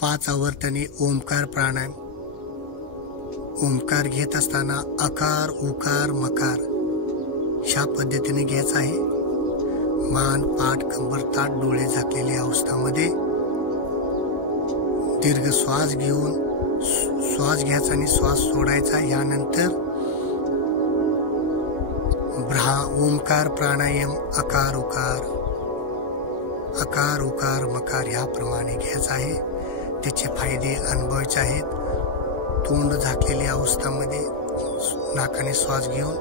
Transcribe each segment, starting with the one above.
5 आवर्तने ओंकार प्राणायाम. ओंकार घेत असताना अकार उकार मकार ह्या पद्धतीने घ्यायचा आहे. मान पाठ कंबर ताठ डोळे झाकलेल्या अवस्थामध्ये दीर्घ श्वास घेऊन श्वास घ्यायचा आणि श्वास सोडायचा. यानंतर ओंकार प्राणायाम अकार उकार मकार ह्याप्रमाणे घ्यायचा आहे. त्याचे फायदे अनुभवायचे आहेत. तोंड झाकलेल्या अवस्थामध्ये नाकाने श्वास घेऊन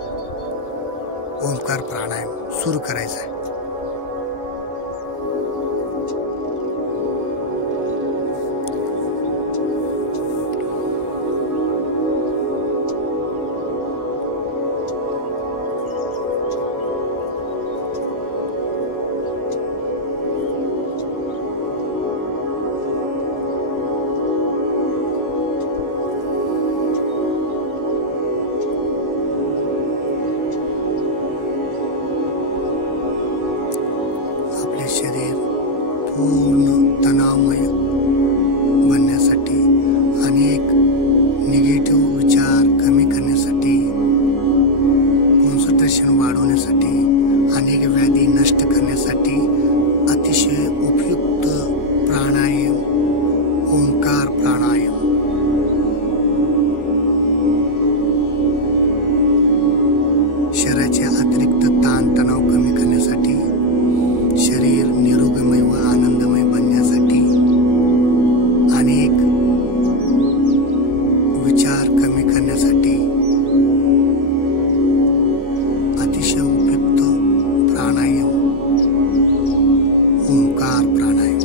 ओंकार प्राणायाम सुरू करायचा आहे. शरीर पूर्ण तणावमय बनण्यासाठी, अनेक निगेटिव्ह विचार कमी करण्यासाठी, कॉन्सन्ट्रेशन वाढवण्यासाठी, अनेक व्याधी नष्ट करण्यासाठी अतिशय उपयुक्त प्राणायाम ओंकार प्राणायाम. शरीराचे अतिरिक्त ताण तणाव कमी करण्यासाठी, शरीर निरोगीमय व आनंदमय बनण्यासाठी, अनेक विचार कमी करण्यासाठी अतिशय उपयुक्त प्राणायाम ओंकार प्राणायाम.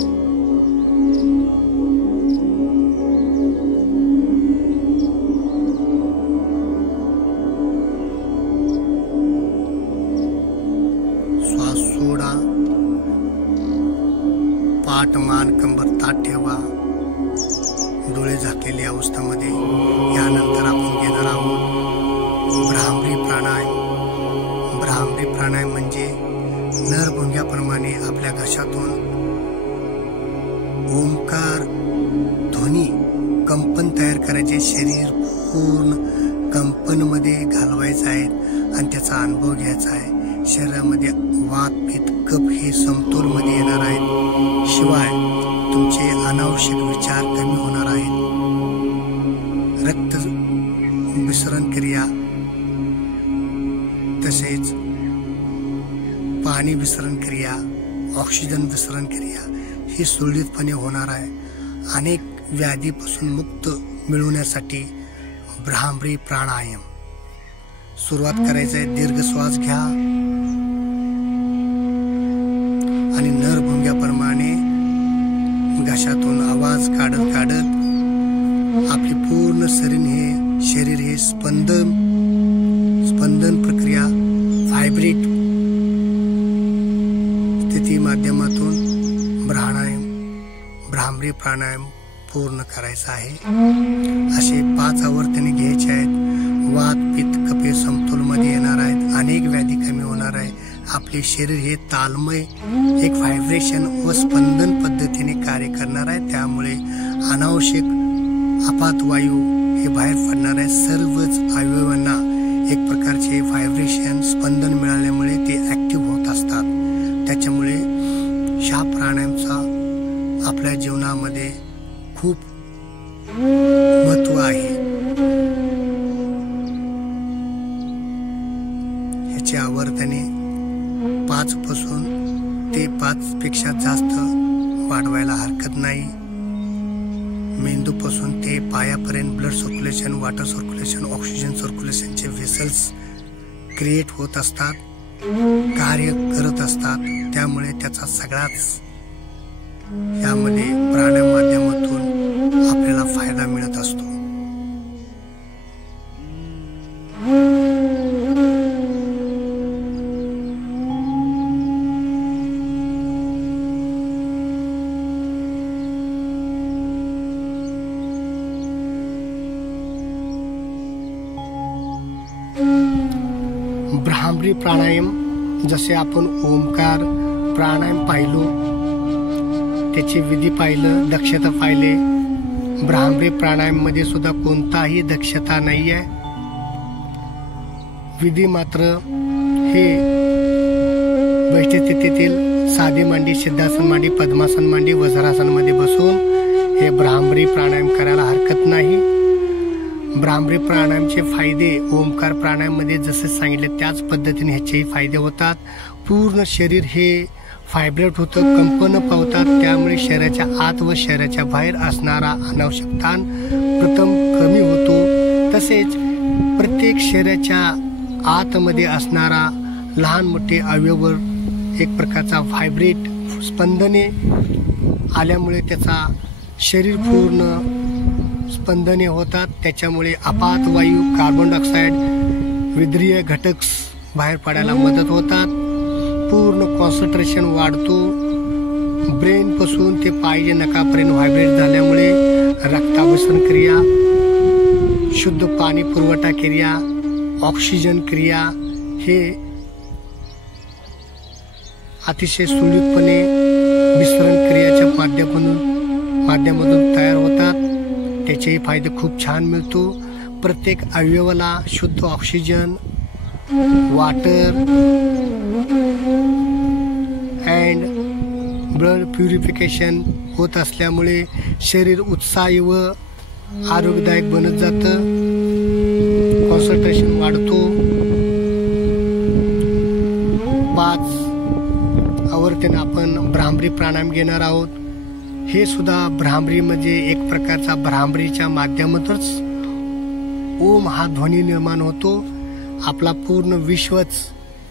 श्वास सोडा. पाठ मान कंबर ताठ ठेवा. डोळे झाकलेल्या अवस्थेमध्ये. यानंतर आपण घेणार आहोत भ्रामरी प्राणायाम. भ्रामरी प्राणायाम म्हणजे नरभुंग्याप्रमाणे आपल्या घशातून ओंकार ध्वनी कंपन तयार करायचे. शरीर पूर्ण कंपनमध्ये घालवायचं आहे आणि त्याचा अनुभव घ्यायचा आहे. शरीरामध्ये वात पित्त कफ हे समतोलमध्ये येणार आहेत. शिवाय तुमचे अनावश्यक विचार कमी होणार आहेत. रक्त विसरण क्रिया तसेच पाणी विसरण क्रिया, ऑक्सिजन विसरण क्रिया ही सुरळीतपणे होणार आहे. अनेक व्याधीपासून मुक्त मिळवण्यासाठी भ्रामरी प्राणायाम सुरुवात करायचं आहे. दीर्घ श्वास घ्या आणि नरभुंग्याप्रमाणे घशातून आवाज काढत काढत आपले पूर्ण शरीर हे स्पंदन प्रक्रिया व्हायब्रेट स्थिती माध्यमातून भ्रामरी प्राणायाम पूर्ण करायचा आहे. असे 5 आवर्तने घ्यायचे आहेत. वात पित्त कफे समतोलमध्ये येणार आहेत. अनेक व्याधी कमी होणार आहे. आपले शरीर हे तालमय एक व्हायब्रेशन व स्पंदन पद्धतीने कार्य करणार आहे. त्यामुळे अनावश्यक अपात वायू हे बाहेर पडणार आहे. सर्वच अवयवांना एक प्रकारचे व्हायब्रेशन स्पंदन मिळाल्यामुळे ते ऍक्टिव्ह होत असतात. त्याच्यामुळे ह्या प्राणायामचा आपल्या जीवनामध्ये खूप महत्त्व आहे. ह्याचे आवर्तने 5 पासून ते 5 पेक्षा जास्त वाढवायला हरकत नाही. मेंदूपासून ते पायापर्यंत blood circulation, water circulation, oxygen सर्क्युलेशनचे व्हेसल्स क्रिएट होत असतात, कार्य करत असतात. त्यामुळे त्याचा सगळाच यामध्ये प्राणायाम माध्यमातून आपल्याला फायदा मिळत असतो. भ्रामरी प्राणायाम जसे आपण ओंकार प्राणायाम पाहिलो त्याची विधी पाहिलं, दक्षता पाहिले. भ्रामरी प्राणायाम मध्ये सुद्धा कोणताही दक्षता नाही आहे. विधी मात्र हे बैठक स्थितीतील साधी मांडी, सिद्धासन मांडी, पद्मासन मांडी, वज्रासन मध्ये बसून हे भ्रामरी प्राणायाम करायला हरकत नाही. भ्रामरी प्राणायामचे फायदे ओमकार प्राणायाम मध्ये जसे सांगितले त्याच पद्धतीने ह्याचेही फायदे होतात. पूर्ण शरीर हे व्हायब्रेट होतं, कंपन पावतात. त्यामुळे शरीराच्या आत व शरीराच्या बाहेर असणारा अनावश्यक ताण प्रथम कमी होतो. तसेच प्रत्येक शरीराच्या आतमध्ये असणारा लहान मोठे अवयव एक प्रकारचा व्हायब्रेट स्पंदने आल्यामुळे त्याचा शरीर पूर्ण स्पंदने होतात. त्याच्यामुळे अपात वायू, कार्बन डायऑक्साईड, विद्रीय घटक बाहेर पडायला मदत होतात. पूर्ण कॉन्सन्ट्रेशन वाढतो. ब्रेन पासून ते पाय नकापर्यंत व्हायब्रेट झाल्यामुळे रक्ताभिसरण क्रिया, शुद्ध पाणी पुरवठा क्रिया, ऑक्सिजन क्रिया हे अतिशय सुलभपणे विसरण क्रियाच्या माध्यमातून तयार होतात. त्याचेही फायदे खूप छान मिळतो. प्रत्येक अवयवाला शुद्ध oxygen, water and blood purification होत असल्यामुळे शरीर उत्साही व आरोग्यदायक बनत जातं. कॉन्सन्ट्रेशन वाढतो. 5 आवर्तन आपण भ्रामरी प्राणायाम घेणार आहोत. हे सुद्धा भ्रामरी म्हणजे एक प्रकारचा भ्रामरीच्या माध्यमातूनच ओम हा ध्वनी निर्माण होतो. आपला पूर्ण विश्वच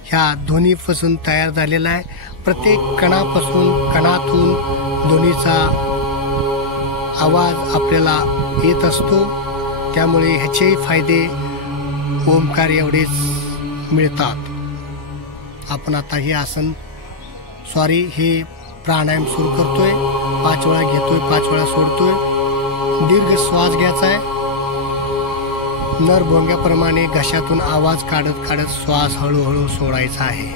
ह्या ध्वनीपासून तयार झालेला आहे. प्रत्येक कणातून ध्वनीचा आवाज आपल्याला येत असतो. त्यामुळे ह्याचेही फायदे ओमकार एवढेच मिळतात. आपण आता हे प्राणायाम सुरू करतोय. 5 वेळा घेतोय, 5 वेळा सोडतोय. दीर्घ श्वास घ्यायचा आहे. नरभोंग्याप्रमाणे घशातून आवाज काढत काढत श्वास हळूहळू सोडायचा आहे.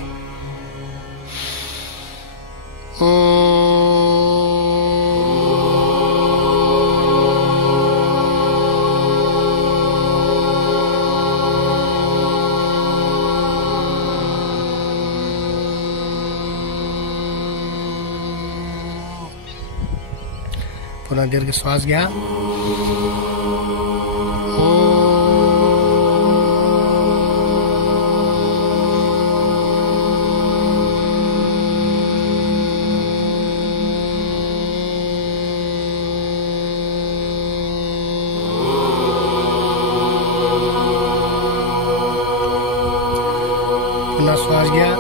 पुन्हा दीर्घ श्वास घ्या. पुन्हा श्वास घ्या.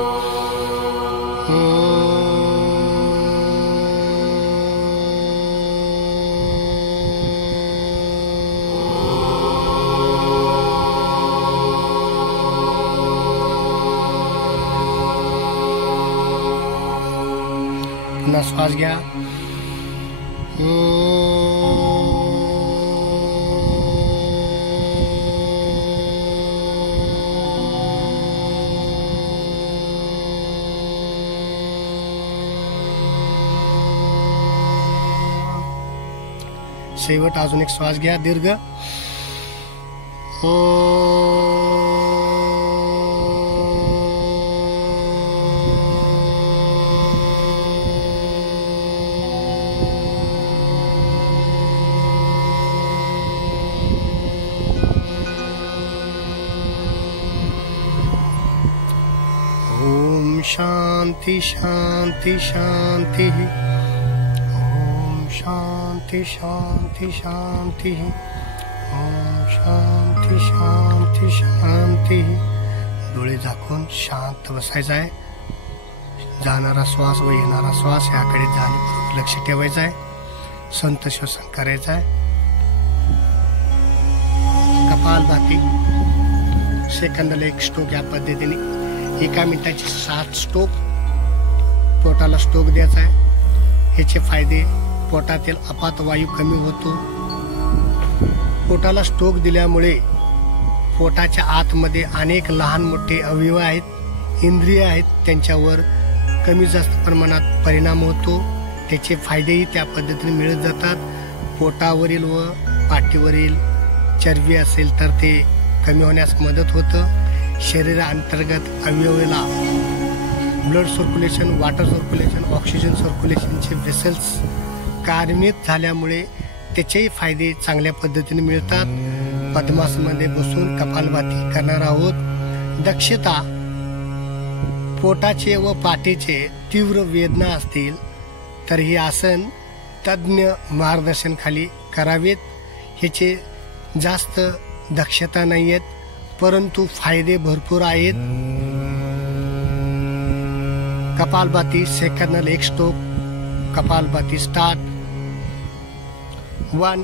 पुन्हा श्वास घ्या. शेवट अजून एक श्वास घ्या दीर्घ. ओम शांति शांति शांति. शांति शांति शांति. ओम शांति शांति शांति. डोळे झाकून शांत बसायचं आहे. जाणारा श्वास व येणारा श्वास याकडे जाणीवपूर्वक लक्ष ठेवायचं आहे. संत श्वसन करायचं आहे. कपालभाती सेकंदाला 1 स्ट्रोक या पद्धतीने 1 मिनिटाचे 7 स्ट्रोक पोटाला स्ट्रोक द्यायचा आहे. ह्याचे फायदे पोटातील अपात वायू कमी होतो. पोटाला स्ट्रोक दिल्यामुळे पोटाच्या आतमध्ये अनेक लहान मोठे अवयव आहेत, इंद्रिय आहेत, त्यांच्यावर कमी जास्त प्रमाणात परिणाम होतो. त्याचे फायदेही त्या पद्धतीने मिळत जातात. पोटावरील व पाठीवरील चरबी असेल तर ते कमी होण्यास मदत होतं. शरीराअंतर्गत अवयवाला blood circulation, water circulation, oxygen सर्क्युलेशनचे व्हेसल्स कार्यान्वित झाल्यामुळे त्याचेही फायदे चांगल्या पद्धतीने मिळतात. पद्मासनामध्ये बसून कपालभाती करणार आहोत. दक्षता, पोटाचे व पाठीचे तीव्र वेदना असतील तर हे आसन तज्ञ मार्गदर्शनाखाली करावेत. ह्याचे जास्त दक्षता नाही आहेत परंतु फायदे भरपूर आहेत. कपालभाती सेकंदाला 1 स्ट्रोक. कपालभाती स्टार्ट. 1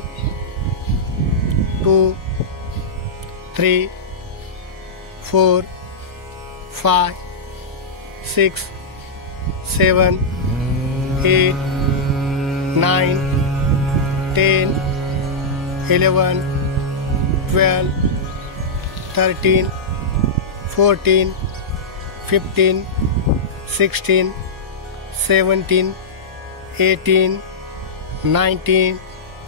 2 3 4 5 6 7 8 9 10 11 12 13 14 15 16 17 18 19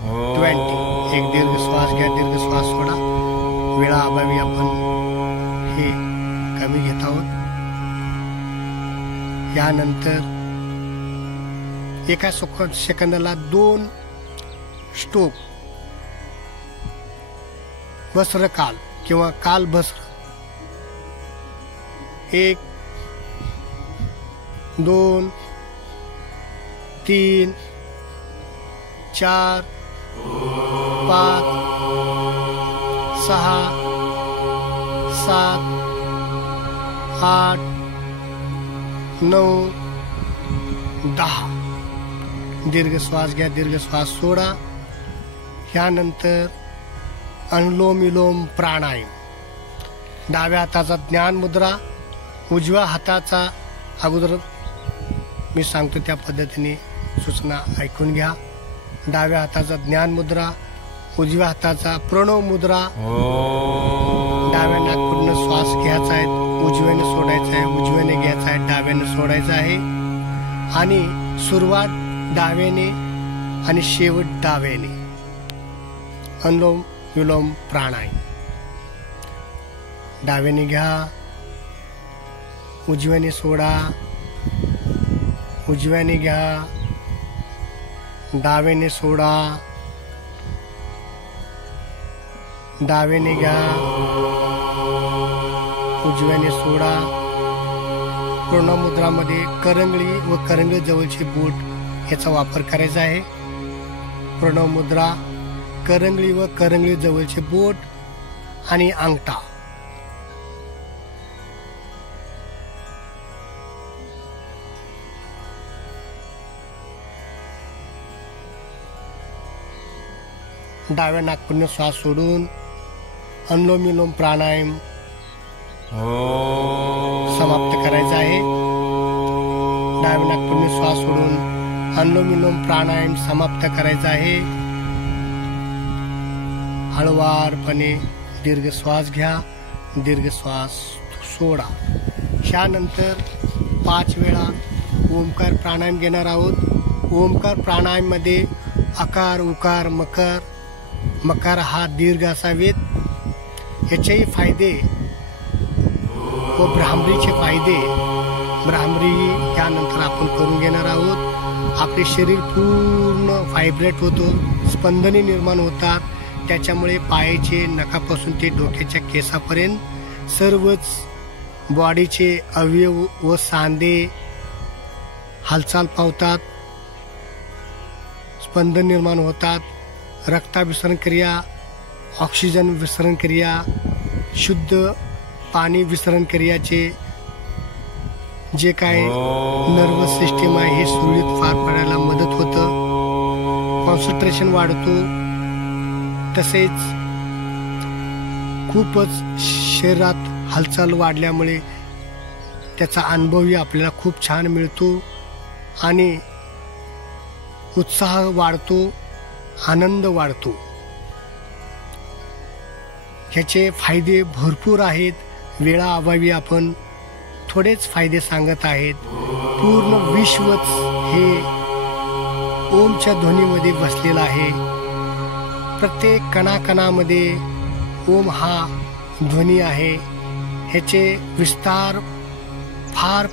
20. एक दीर्घ श्वास घ्या, दीर्घ श्वास सोडा. वेळाअभावी आपण हे कमी घेत आहोत. यानंतर एका सेकंदाला 2 स्ट्रोक वस्त्रकाल किंवा कालभस्र. 1 2 3 4 5 6 7 8 9 10. दीर्घ श्वास घ्या, दीर्घ श्वास सोडा. यानंतर अनुलोम विलोम प्राणायाम. डाव्या हाताचा ज्ञान मुद्रा, उजव्या हाताचा अगोदर मी सांगतो त्या पद्धतीने सूचना ऐकून घ्या. डाव्या हाताचा ज्ञान मुद्रा, उजव्या हाताचा प्रणव मुद्रा. डाव्या नाकपुडीने श्वास घ्यायचा आहे, उजव्याने सोडायचा आहे, उजव्याने घ्यायचा आहे, डाव्याने सोडायचा आहे. आणि सुरुवात डाव्याने आणि शेवट डाव्याने. अनुलोम विलोम प्राणायाम. डाव्याने घ्या, उजव्याने सोडा, उजव्याने घ्या, डाव्याने सोडा, डाव्याने घ्या, उजव्याने सोडा. प्रणव मुद्रामध्ये करंगळी व करंगळी जवळचे बोट याचा वापर करायचा आहे. प्रणव मुद्रा, करंगळी व करंगळी जवळचे बोट आणि अंगठा. डाव्या नाकपुडीने श्वास सोडून अनुलोम विलोम प्राणायाम समाप्त करायचा आहे. डाव्या नाकपुडीने श्वास सोडून अनुलोम विलोम प्राणायाम समाप्त करायचा आहे. हळवारपणे दीर्घ श्वास घ्या, दीर्घ श्वास सोडा. ह्यानंतर 5 वेळा ओंकार प्राणायाम घेणार आहोत. ओंकार प्राणायाम मध्ये अकार, उकार, मकार. मकार हा दीर्घ असावेत. याचेही फायदे व भ्रामरीचे फायदे. भ्रामरी यानंतर आपण करून घेणार आहोत. आपले शरीर पूर्ण व्हायब्रेट होतो, स्पंदने निर्माण होतात. त्याच्यामुळे पायाचे नखापासून ते डोक्याच्या केसापर्यंत सर्वच बॉडीचे अवयव व सांधे हालचाल पावतात, स्पंदन निर्माण होतात. रक्ताभिसरण क्रिया, ऑक्सिजन विसरण क्रिया, शुद्ध पाणी विसरण क्रियाचे जे काय नर्वस सिस्टीम आहे हे सुरळीत पार पाडायला मदत होतं. कॉन्सन्ट्रेशन वाढतो. तसेच खूपच शरीरात हालचाल वाढल्यामुळे त्याचा अनुभवही आपल्याला खूप छान मिळतो आणि उत्साह वाढतो, आनंद वाढतो. ह्याचे फायदे भरपूर आहेत. वेळाअभावी आपण थोडेच फायदे सांगत आहेत. पूर्ण विश्वच हे ओमच्या ध्वनीमध्ये बसलेला आहे. प्रत्येक कणाकणामध्ये ओम हा ध्वनी आहे. ह्याचे विस्तार फार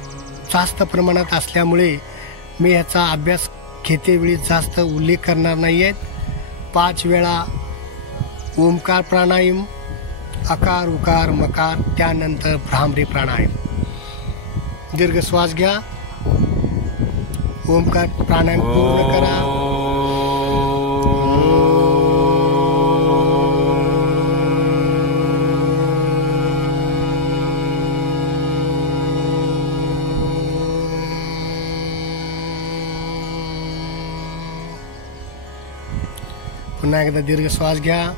जास्त प्रमाणात असल्यामुळे मी ह्याचा अभ्यास घेतेवेळी जास्त उल्लेख करणार नाही आहेत. 5 वेळा ओमकार प्राणायाम, अकार उकार मकार, त्यानंतर भ्रामरी प्राणायाम. दीर्घ श्वास घ्या. ओमकार प्राणायाम पूर्ण करा. पुन्हा एकदा दीर्घ श्वास घ्या.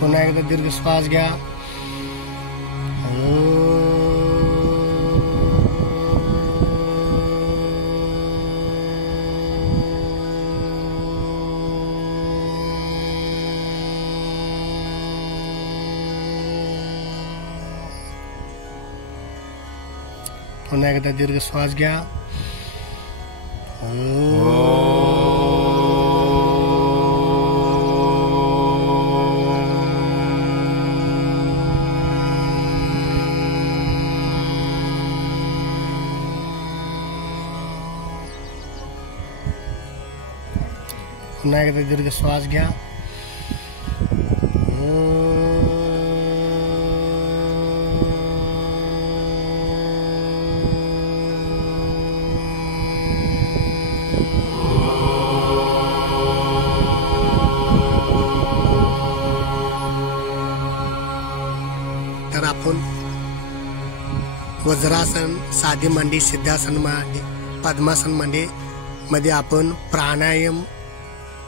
पुन्हा एकदा दीर्घ श्वास घ्या. पुन्हा एकदा दीर्घ श्वास घ्या. पुन्हा एकदा दीर्घ श्वास घ्या. तर आपण वज्रासन, साधी मांडी, सिद्धासन मांडी, पद्मासन मांडी मध्ये आपण प्राणायाम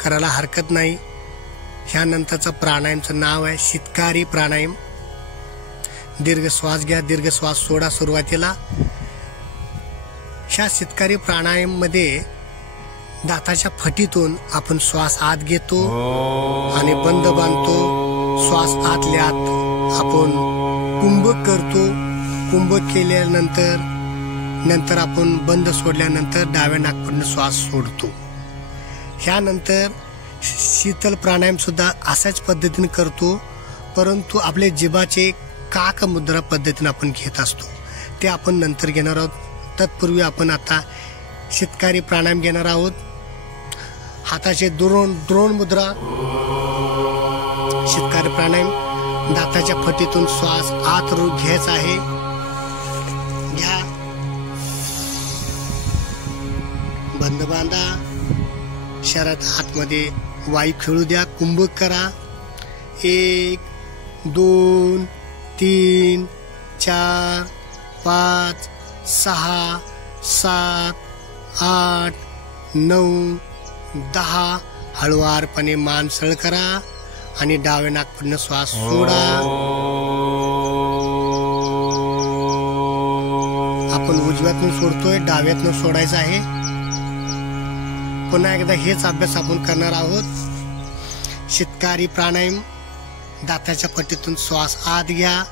करायला हरकत नाही. ह्यानंतरचं प्राणायामचं नाव आहे शीतकारी प्राणायाम. दीर्घ श्वास घ्या, दीर्घ श्वास सोडा. सुरुवातीला ह्या शीतकारी प्राणायाम मध्ये दाताच्या फटीतून आपण श्वास आत घेतो आणि बंद बांधतो. श्वास आतल्या आत आपण कुंभक करतो. कुंभक केल्यानंतर आपण बंद सोडल्यानंतर डाव्या नाकपुडीने श्वास सोडतो. ह्यानंतर शीतल प्राणायाम सुद्धा अशाच पद्धतीने करतो, परंतु आपले जिभाचे काक मुद्रा पद्धतीने आपण घेत असतो. ते आपण नंतर घेणार आहोत. तत्पूर्वी आपण आता शीतकारी प्राणायाम घेणार आहोत. हाताचे द्रोण मुद्रा. शीतकारी प्राणायाम. दाताच्या फटीतून श्वास आत घ्यायचा आहे. घ्या, बंद बांधा. शरीरात आतमध्ये वायू खेळू द्या. कुंभक करा. 1 2 3 4 5 6 7 8 9 10. हळुवारपणे मान सळ करा आणि डाव्या नाकपुडीने श्वास सोडा. आपण उजव्यातून सोडतोय, डाव्यातून सोडायचं आहे. पुन्हा एकदा हेच अभ्यास आपण करणार आहोत. शीतकारी प्राणायाम. दाताच्या फटीतून श्वास आत घ्या.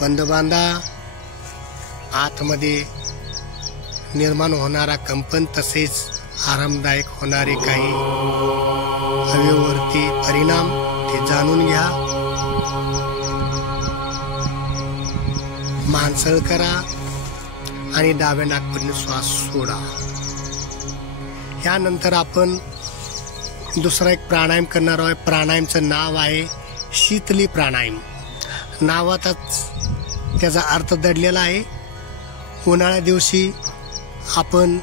बंद बांधा. आतमध्ये निर्माण होणारा कंपन तसेच आरामदायक होणारे काही अवयवावरती परिणाम ते जाणून घ्या. मानसळ करा आणि डाव्या नाकपुडीने श्वास सोडा. यानंतर आपण दुसरा एक प्राणायाम करणार आहोत. प्राणायामचं नाव आहे शीतली प्राणायाम. नावातच त्याचा अर्थ दडलेला आहे. उन्हाळ्या दिवशी आपण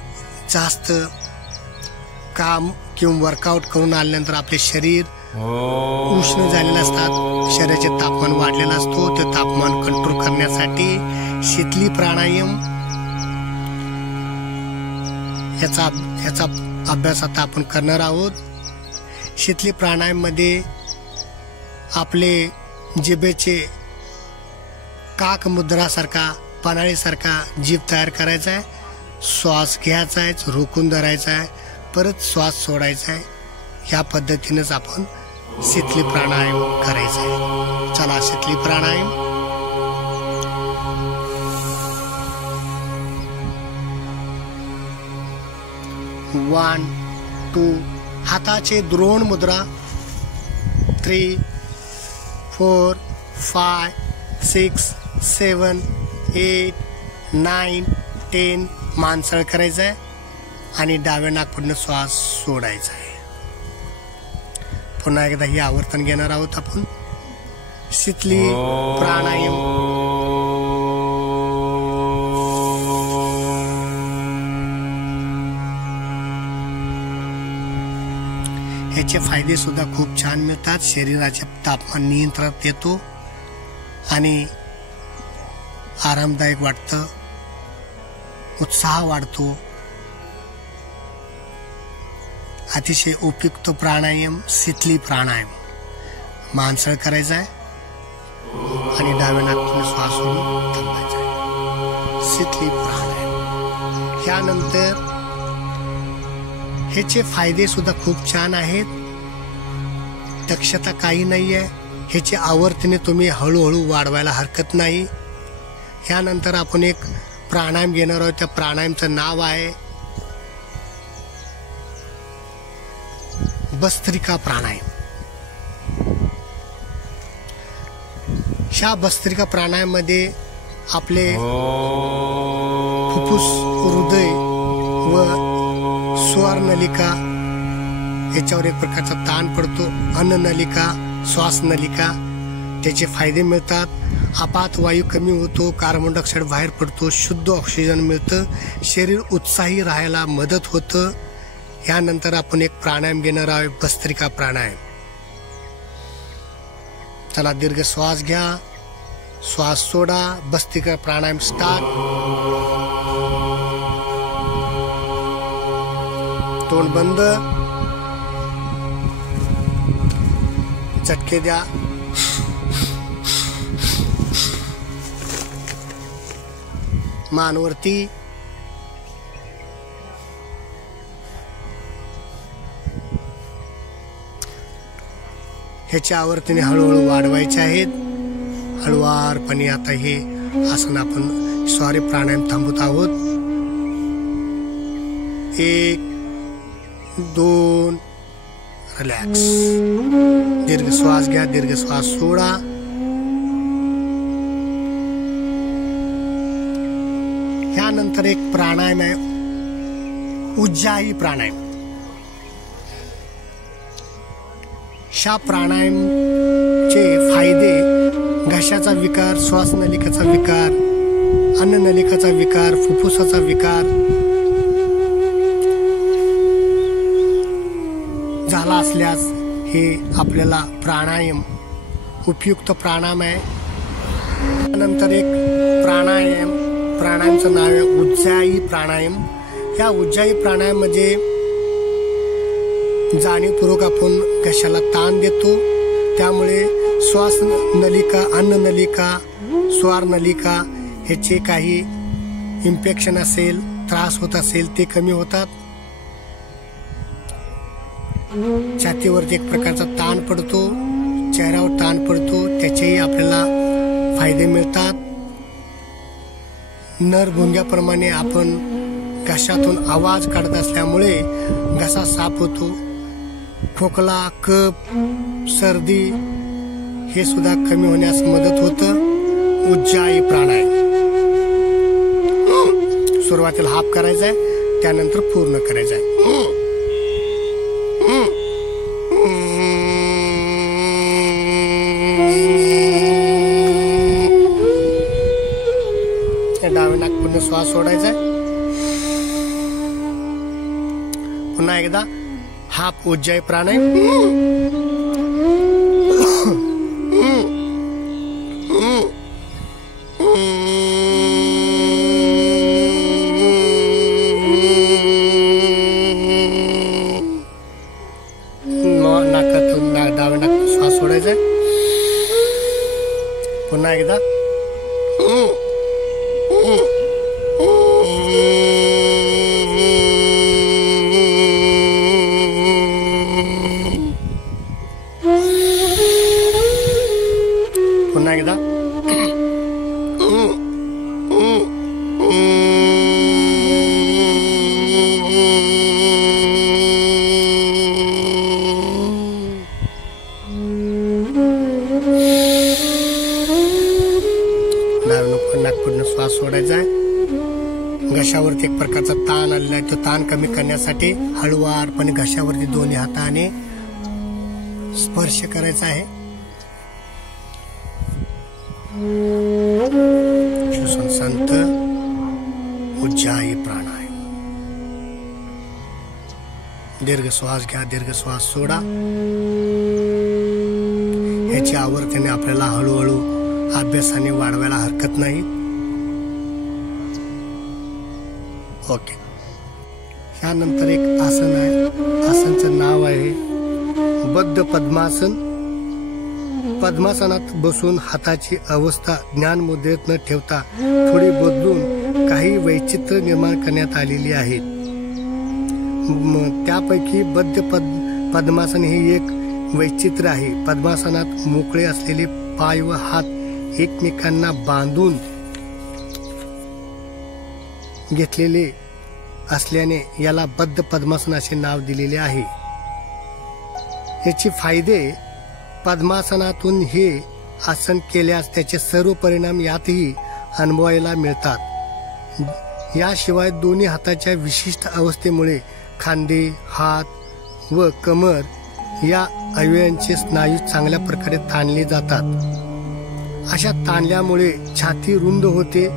जास्त काम किंवा वर्कआउट करून आल्यानंतर आपले शरीर उष्ण झालेलं असतात. शरीराचे तापमान वाढलेलं असतो. ते तापमान कंट्रोल करण्यासाठी शीतली प्राणायाम ह्याचा अभ्यास आता आपण करणार आहोत. शीतली प्राणायाम मध्ये आपले जिभेचे काक मुद्रासारखा पन्हाळीसारखा जीभ तयार करायचा आहे. श्वास घ्यायचा आहे, रोखून धरायचा आहे, परत श्वास सोडायचा आहे. या पद्धतीनेच आपण शीतली प्राणायाम करायचा आहे. चला शीतली प्राणायाम. 1 2 हाताचे द्रोण मुद्रा. 3 4 5 6 7 8 9 10 मानसळ करायचं आहे आणि डाव्या नाकपुडीने श्वास सोडायचा आहे. पुन्हा एकदा ही आवर्तन घेणार आहोत आपण. शीतली प्राणायाम. ह्याचे फायदे सुद्धा खूप छान मिळतात. शरीराचे तापमान नियंत्रणात येतो आणि आरामदायक वाटतं, उत्साह वाढतो. अतिशय उपयुक्त प्राणायाम शीतली प्राणायाम. मानसळ करायचा आहे आणि डाव्या नाकातून श्वास सोडून थांबायचा आहे. शीतली प्राणायाम. यानंतर ह्याचे फायदे सुद्धा खूप छान आहेत. दक्षता काही नाहीये. ह्याची आवर्तने तुम्ही हळूहळू वाढवायला हरकत नाही. यानंतर आपण एक प्राणायाम घेणार आहोत. त्या प्राणायामचं नाव आहे भस्त्रिका प्राणायाम. ह्या भस्त्रिका प्राणायाम मध्ये आपले फुफ्फुस, हृदय व स्वरनलिका याच्यावर एक प्रकारचा ताण पडतो. अन्ननलिका, श्वासनलिका त्याचे फायदे मिळतात. अपात वायू कमी होतो, कार्बन डायऑक्साईड बाहेर पडतो, शुद्ध ऑक्सिजन मिळतं, शरीर उत्साही राहायला मदत होतं. यानंतर आपण एक प्राणायाम घेणार आहोत, भस्त्रिका प्राणायाम. चला दीर्घ श्वास घ्या, श्वास सोडा. भस्त्रिका प्राणायाम स्टार्ट. तोंड बंद. झटके द्या. मानवरती. ह्याच्या आवर्तने हळूहळू वाढवायचे आहेत. हळुवारपणे आता हे आसन आपण स्वारी प्राणायाम थांबवत आहोत. 1 2 रिलॅक्स. दीर्घ श्वास घ्या, दीर्घ श्वास सोडा. यानंतर एक प्राणायाम आहे उज्जाई प्राणायाम. ह्या प्राणायामचे फायदे घशाचा विकार, श्वासनलिकाचा विकार, अन्ननलिकाचा विकार, फुफ्फुसाचा विकार झाला असल्यास हे आपल्याला प्राणायाम उपयुक्त प्राणायाम आहे. त्यानंतर एक प्राणायामचं नाव आहे उज्जाई प्राणायाम. या उज्जाई प्राणायाम मध्ये जाणीवपूर्वक आपण घशाला ताण देतो. त्यामुळे श्वास नलिका, अन्न नलिका, स्वार नलिका ह्याचे काही इन्फेक्शन असेल, त्रास होत असेल ते कमी होतात. छातीवरती एक प्रकारचा ताण पडतो, चेहऱ्यावर ताण पडतो, त्याचेही आपल्याला फायदे मिळतात. नरभुंग्याप्रमाणे आपण घशातून आवाज काढत असल्यामुळे घसा साफ होतो. खोकला, कफ, सर्दी हे सुद्धा कमी होण्यास मदत होतं. उज्जाई प्राणायाम सुरुवातीला हाफ करायचा आहे, त्यानंतर पूर्ण करायचा आहे. डावे नाकपुडीने श्वास सोडायचा आहे. पुन्हा एकदा हाफ उज्जाई प्राणायाम. नाकातून डावे नाकातून श्वास सोडायचा आहे. पुन्हा एकदा पुढनं श्वास सोडायचा आहे. घशावरती एक प्रकारचा ताण आलेला आहे. तो ताण कमी करण्यासाठी हळूवारपणे घशावरती दोन्ही हाताने स्पर्श करायचा आहे. श्वसन संत उज्जाई प्राणायाम. दीर्घ श्वास घ्या, दीर्घ श्वास सोडा. ह्याची आवर्तने आपल्याला हळूहळू अभ्यासाने वाढवायला हरकत नाही. ओके. त्यानंतर एक आसन आहे. आसनचं नाव आहे बद्ध पद्मासन. पद्मासनात बसून हाताची अवस्था ज्ञान मुद्रेत न ठेवता थोडी बदलून काही वैचित्र्य निर्माण करण्यात आलेली आहेत. त्यापैकी बद्ध पद्मासन हे एक वैचित्र्य आहे. पद्मासनात मोकळे असलेले पाय व हात एकमेकांना बांधून घेतलेले असल्याने याला बद्ध पद्मासन असे नाव दिलेले आहे. याचे फायदे: पद्मासनातून हे आसन केल्यास त्याचे सर्व परिणाम यातही अनुभवायला मिळतात. याशिवाय दोन्ही हाताच्या विशिष्ट अवस्थेमुळे खांदे, हात व कमर या अवयवांचे स्नायू चांगल्या प्रकारे ताणले जातात. अशा ताणल्यामुळे छाती रुंद होते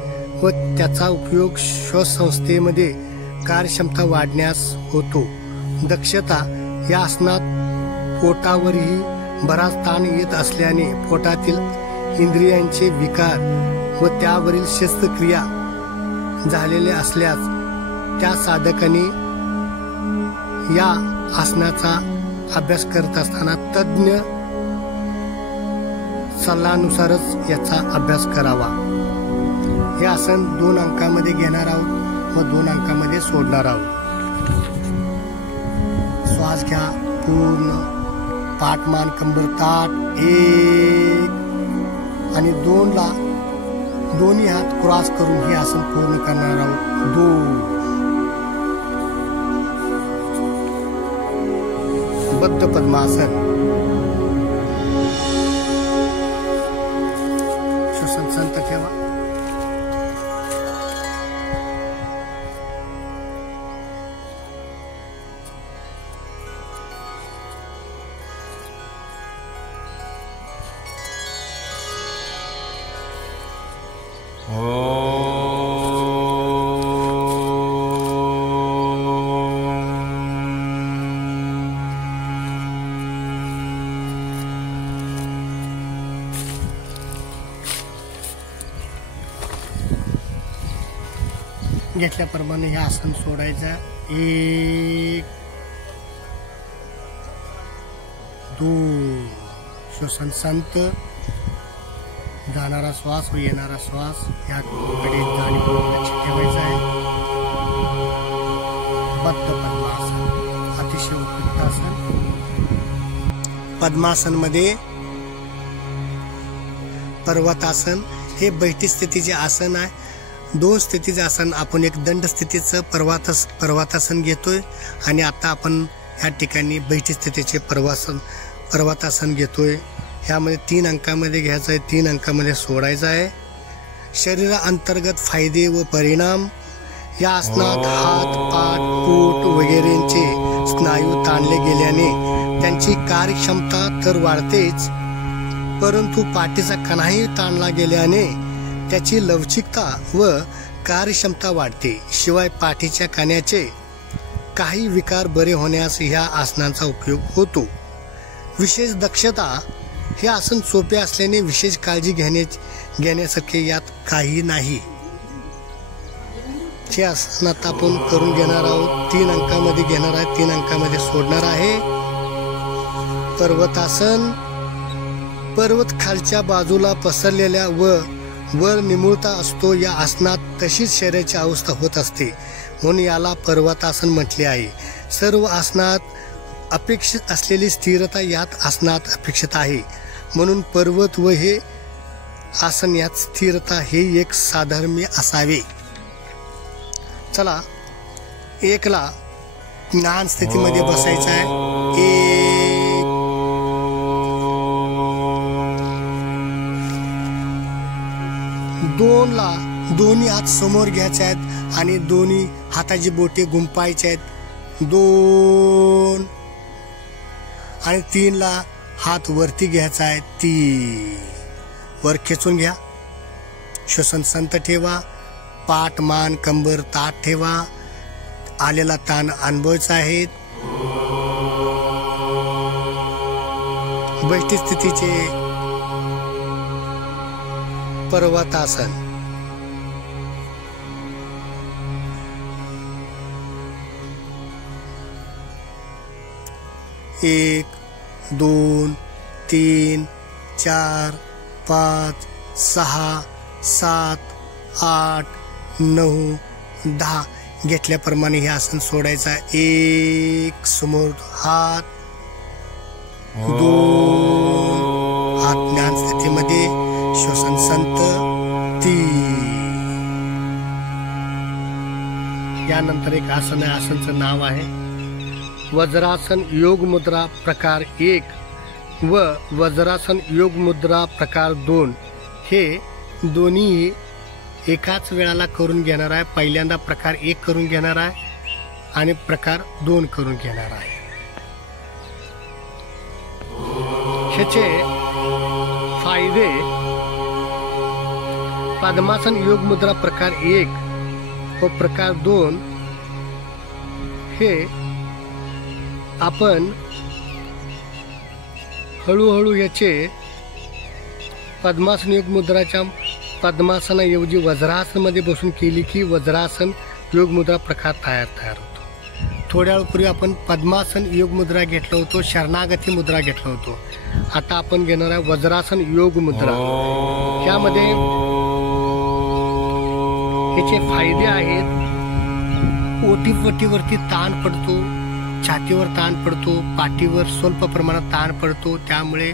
व त्याचा उपयोग श्वाससंस्थेमध्ये कार्यक्षमता वाढण्यास होतो. दक्षता: या आसनात पोटावरही बराच ताण येत असल्याने पोटातील इंद्रियांचे विकार व त्यावरील शस्त्रक्रिया झालेल्या असल्यास त्या साधकांनी या आसनाचा अभ्यास करत असताना तज्ञ सल्ल्यानुसारच याचा अभ्यास करावा. हे आसन 2 अंकामध्ये घेणार आहोत व 2 अंकामध्ये सोडणार आहोत. श्वास घ्या पूर्ण. पाठ मान कंबर ताट. 1 आणि 2 ला दोन्ही हात क्रॉस करून हे आसन पूर्ण करणार आहोत. 2. बद्ध पद्मासन. श्वसन संत ठेवा. घेतल्याप्रमाणे हे आसन सोडायचं. 1 2. श्वसन संत. जाणारा श्वास व येणारा श्वास याकडे लक्ष ठेवायचं आहे. बद्ध पद्मासन अतिशय उपयुक्त आसन. पद्मासन मध्ये पर्वतासन हे बैठी स्थितीचे आसन आहे. 2 स्थितीचे आसन. आपण एक दंड स्थितीचं पर्वतासन घेतोय आणि आता आपण या ठिकाणी बैठी स्थितीचे पर्वतासन घेतोय. ह्यामध्ये 3 अंकामध्ये घ्यायचं आहे, 3 अंकामध्ये सोडायचं आहे. शरीराअंतर्गत फायदे व परिणाम: या आसनात हात, पाठ, पोट वगैरेंचे स्नायू ताणले गेल्याने त्यांची कार्यक्षमता तर वाढतेच, परंतु पाठीचा कणाही ताणला गेल्याने त्याची लवचिकता व कार्यक्षमता वाढते. शिवाय पाठीच्या कण्याचे काही विकार बरे होण्यास ह्या आसनाचा उपयोग होतो. विशेष दक्षता: हे आसन सोपे असल्याने विशेष काळजी घेण्यासारखे यात काही नाही. हे आसन आता आपण करून घेणार आहोत. 3 अंकामध्ये घेणार आहे, 3 अंकामध्ये सोडणार आहे. पर्वतासन. पर्वत खालच्या बाजूला पसरलेल्या व वर निमुळता असतो. या आसनात तशीच शरीराची अवस्था होत असते, म्हणून याला पर्वतासन म्हटले आहे. सर्व आसनात अपेक्षित असलेली स्थिरता यात आसनात अपेक्षित आहे, म्हणून पर्वत व हे आसन यात स्थिरता हे एक साधर्म्य असावे. चला 1 ला ज्ञान स्थितीमध्ये बसायचं आहे. 1 2 ला दोन्ही हात समोर घ्यायचे आहेत आणि दोन्ही हाताची बोटे गुंपायचे आहेत 2 आणि 3 ला हात वरती घ्यायचा आहे 3 वर खेचून घ्या. श्वसन संत ठेवा. पाठ मान कंबर ताठ ठेवा. आलेला ताण अनुभवायचा आहे. बैठी स्थितीचे पर्वतासन. 1 2 3 4 5 6 7 8 9 10 घेतल्याप्रमाणे हे आसन सोडायचं. 1 समोर हात 2 हात ज्ञान स्थितीमध्ये श्वसन संत 3. यानंतर एक आसन आहे. आसनचं नाव आहे वज्रासन योग मुद्रा प्रकार 1 व वज्रासन योग मुद्रा प्रकार 2. हे दोन्ही एकाच वेळेला करून घेणार आहे. पहिल्यांदा प्रकार 1 करून घेणार आहे आणि प्रकार 2 करून घेणार आहे. ह्याचे फायदे पद्मासन योग मुद्रा प्रकार 1 व प्रकार 2 हे आपण हळूहळू याचे पद्मासन योग मुद्राच्या पद्मासनाऐवजी वज्रासनमध्ये बसून केली की वज्रासन योग मुद्रा प्रकार तयार होतो. थोड्या वेळापूर्वी आपण पद्मासन योग मुद्रा घेतला होतो, शरणागती मुद्रा घेतला होतो. आता आपण घेणार आहे वज्रासन योग मुद्रा. यामध्ये याचे फायदे आहेत. ओटीपट्टीवरती ताण पडतो, छातीवर ताण पडतो, पाठीवर स्वल्प प्रमाणात ताण पडतो, त्यामुळे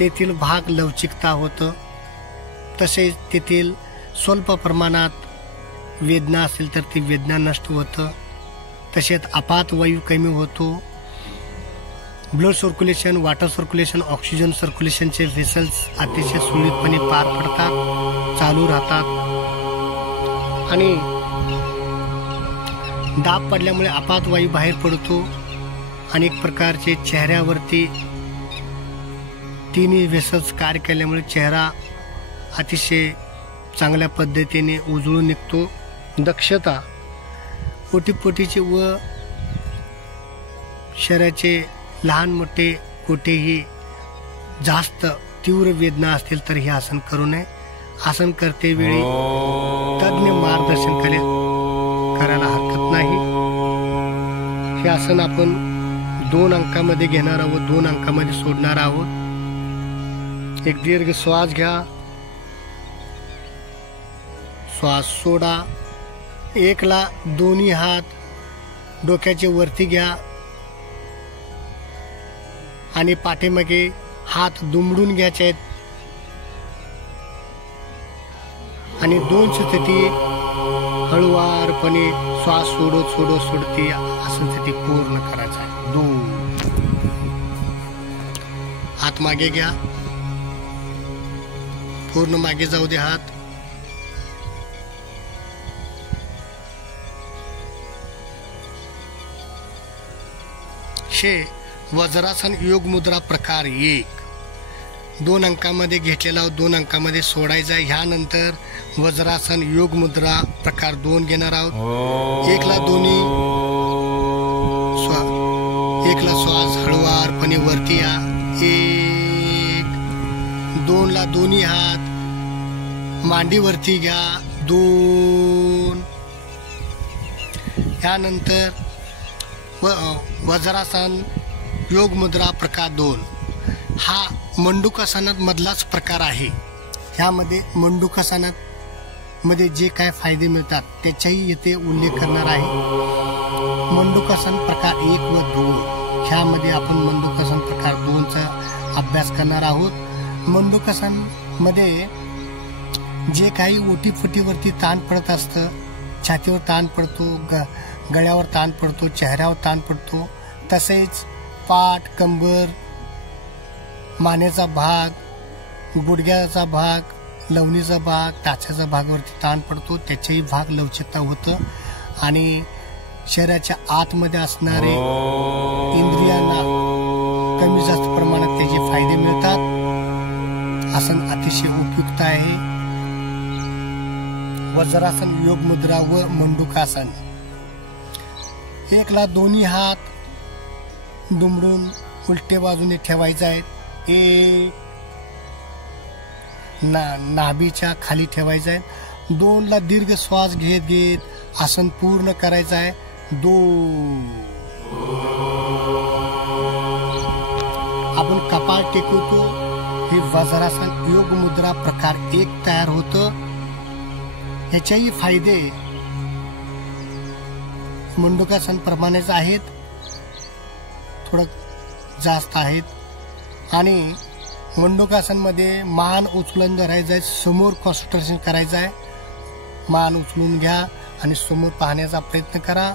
तेथील भाग लवचिकता होतं. तसेच तेथील स्वल्प प्रमाणात वेदना असेल तर ती वेदना नष्ट होतं. तसेच अपात वायू कमी होतो. Blood circulation, water circulation, oxygen सर्क्युलेशनचे व्हेसल्स अतिशय सुरळीतपणे पार पडतात, चालू राहतात. आणि दाब पडल्यामुळे अपात वायू बाहेर पडतो. अनेक प्रकारचे चेहऱ्यावरती तिन्ही व्हेसल्स कार्य केल्यामुळे चेहरा अतिशय चांगल्या पद्धतीने उजळून निघतो. दक्षता ओटीपोटीचे व शरीराचे लहान मोठे कोठेही जास्त तीव्र वेदना असतील तर हे आसन करू नये. आसन करते वेळी तज्ञ मार्गदर्शन करायला हरकत नाही. हे आसन आपण 2 अंकामध्ये घेणार आहोत, 2 अंकामध्ये सोडणार आहोत. एक दीर्घ श्वास घ्या, श्वास सोडा. 1 ला दोन्ही हात डोक्याचे वरती घ्या आणि पाठीमागे हात दुमडून घ्यायचे आहेत आणि 2 स्थिती हळुवारपणे श्वास सोडती आसन स्थिती पूर्ण करायचा आहे. 2 हात मागे घ्या, पूर्ण मागे जाऊ दे हात. वज्रासन योग मुद्रा प्रकार 1 2 अंकामध्ये घेतलेला, 2 अंकामध्ये सोडायचा. ह्यानंतर वज्रासन योग मुद्रा प्रकार 2 घेणार आहोत. 1 ला दोन्ही 1 ला श्वास हळुवारपणे वरती या. 1 2 ला दोन्ही हात मांडीवरती घ्या. 2 ह्यानंतर वज्रासन योग मुद्रा प्रकार 2 हा मंडूकासनात मधलाच प्रकार आहे. ह्यामध्ये मंडूकासनात मध्ये जे काय फायदे मिळतात त्याचाही येथे उल्लेख करणार आहे. मंडूकासन प्रकार 1 व 2 ह्यामध्ये आपण मंडूकासन प्रकार 2 चा अभ्यास करणार आहोत. मंडूकासन मध्ये जे काही ओटीफटीवरती ताण पडत असतं, छातीवर ताण पडतो, गळ्यावर ताण पडतो, चेहऱ्यावर ताण पडतो, तसेच पाठ, कंबर, मानेचा भाग, गुडघ्याचा भाग, लवणीचा भाग टाच्याचा भागावरती ताण पडतो, त्याच्याही भाग लवचिकता होतं आणि शरीराच्या आतमध्ये असणारे इंद्रियांना कमी जास्त प्रमाणात त्याचे फायदे मिळतात। आसन अतिशय उपयुक्त आहे। वज्रासन, योग मुद्रा व मंडूकासन। एकला दोन्ही हात दुमडून उलटे बाजूने ठेवायचे आहेत। एक नाभीच्या खाली ठेवायचं आहे। 2 ला दीर्घ श्वास घेत घेत आसन पूर्ण करायचं आहे। 2 आपण कपाळ टेकवतो, हे वज्रासन योग मुद्रा प्रकार 1 तयार होतं। ह्याच्याही फायदे मंडूकासन प्रमाणेच आहेत, थोडं जास्त आहेत। आणि मंडूकासन मध्ये मान उचलून धरायचं आहे, समोर कॉन्सन्ट्रेशन करायचं आहे। मान उचलून घ्या आणि समोर पाहण्याचा प्रयत्न करा।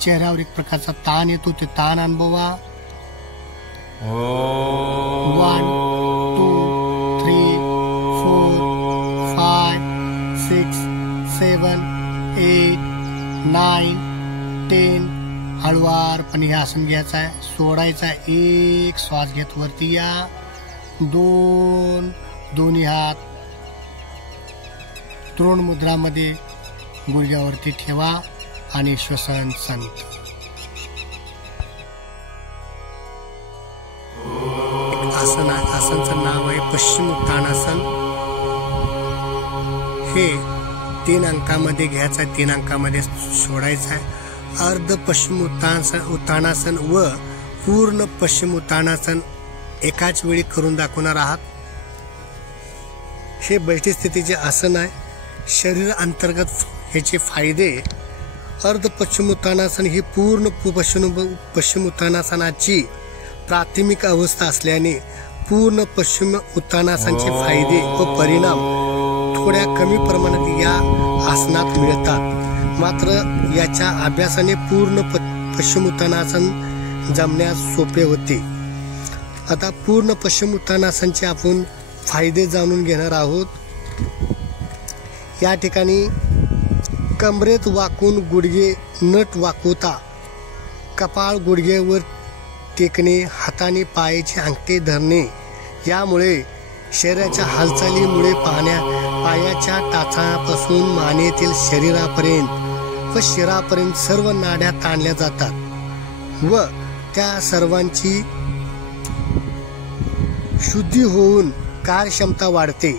चेहऱ्यावर एक प्रकारचा ताण येतो, ते ताण अनुभवा। 1 2 3 4 5 6 7 8 9 10 हळुवारपणे हे आसन घ्यायचं आहे, सोडायचं आहे। 1 श्वास घेत वरती या। 2 दोन्ही हात तृण मुद्रामध्ये गुडघ्यावरती ठेवा आणि श्वसन शांत। आसनाचं नाव आहे पश्चिम उत्तानासन। हे 3 अंकामध्ये घ्यायचं आहे, 3 अंकामध्ये सोडायचं आहे। अर्ध पश्चिम उत्तानासन व पूर्ण पश्चिम उत्तानासन एकाच वेळी करून दाखवणार आहात। हे बैठी स्थितीचे आसन आहे। शरीर अंतर्गत ह्याचे फायदे, अर्ध पश्चिम उत्तानासन ही पूर्ण पश्चिम उत्तानासनाची प्राथमिक अवस्था असल्याने पूर्ण पश्चिम उत्तानासनाचे फायदे व परिणाम थोड्या कमी प्रमाणात या आसनात मिळतात। मात्र याच्या अभ्यासाने पूर्ण पश्चिम उत्तानासन जमण्यास सोपे होते। आता पूर्ण पश्चिम उत्तानासनचे आपण फायदे जाणून घेणार आहोत। या ठिकाणी कमरेत वाकून गुडघे नट वाकवता, कपाळ गुडघेवर टेकणे, हाताने पायाचे अंगठे धरणे, यामुळे शरीराच्या हालचालीमुळे पायाच्या टाचापासून मानेतील शरीरापर्यंत व शिरापर्यंत सर्व नाड्या ताणल्या जातात व त्या सर्वांची शुद्धी होऊन कार्यक्षमता वाढते।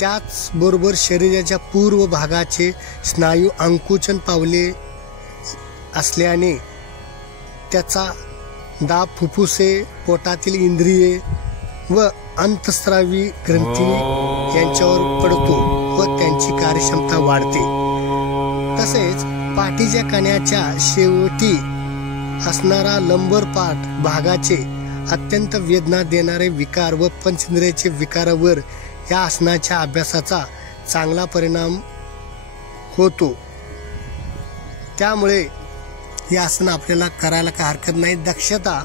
त्याचबरोबर शरीराच्या पूर्व भागाचे स्नायू अंकुचन पावले असल्याने त्याचा दाब फुफ्फुसे, पोटातील इंद्रिये व अंतस्रावी ग्रंथी यांच्यावर पडतो व त्यांची कार्यक्षमता वाढते। तसेच पाठीच्या कण्याच्या शेवटी असणारा लंबर पाठ भागाचे अत्यंत वेदना देणारे विकार व पंचेंद्रियाचे विकारावर या आसनाच्या अभ्यासाचा चांगला परिणाम होतो। त्यामुळे हे आसन आपल्याला करायला काही हरकत नाही। दक्षता,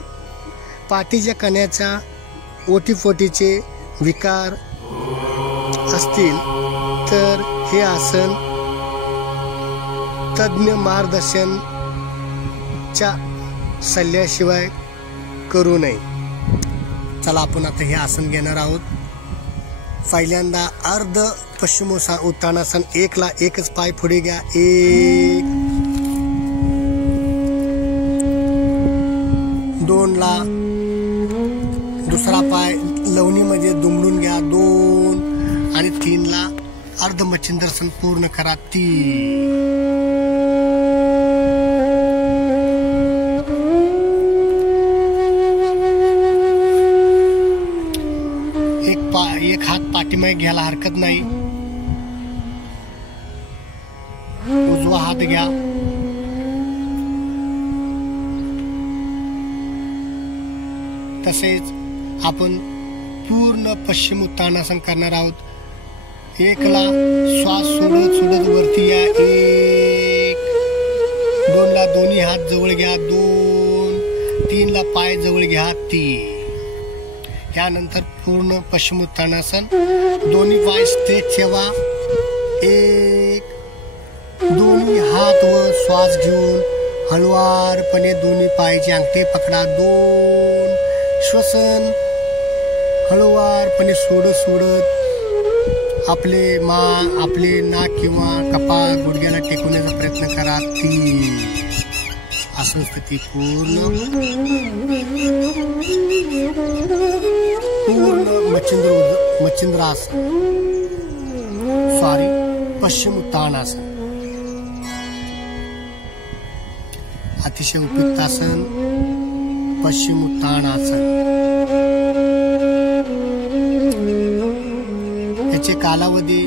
पाठीच्या कण्याच्या ओटीपोटीचे विकार असतील तर हे आसन तज्ञ मार्गदर्शनच्या सल्ल्याशिवाय करू नये। चला आपण आता हे आसन घेणार आहोत। पहिल्यांदा अर्ध पश्चिम उत्तानासन 1 ला एकच पाय पुढे घ्या। 1 2 ला दुसरा पाय लवणीमध्ये दुमडून घ्या। 2 आणि 3 ला अर्ध मच्छिंद्रासन पूर्ण करा। 3 एक हात पाठीमागे घ्यायला हरकत नाही। उजवा हात घ्या। तसेच आपण पूर्ण पश्चिम उत्तानासन करणार आहोत। 1 ला श्वास सोडत सोडत वरती या। 1 2 ला दोन्ही हात जवळ घ्या। 2 3 ला पाय जवळ घ्या। 3 त्यानंतर पूर्ण पश्चिमोत्तानासन, दोन्ही पाय स्ट्रेच ठेवा, एक, दोन्ही हात वर श्वास घेऊन हळुवारपणे दोन्ही पायाचे अंगठे पकडा, दोन, श्वसन हळुवारपणे सोडत आपले नाक किंवा कपाळ गुडघ्याला टेकवण्याचा प्रयत्न करा, 3, आसन स्थिती पूर्ण मच्छिंद्रासन, पश्चिमोत्तानासन, अतिशय उपयुक्त आसन पश्चिमोत्तानासन। याचे कालावधी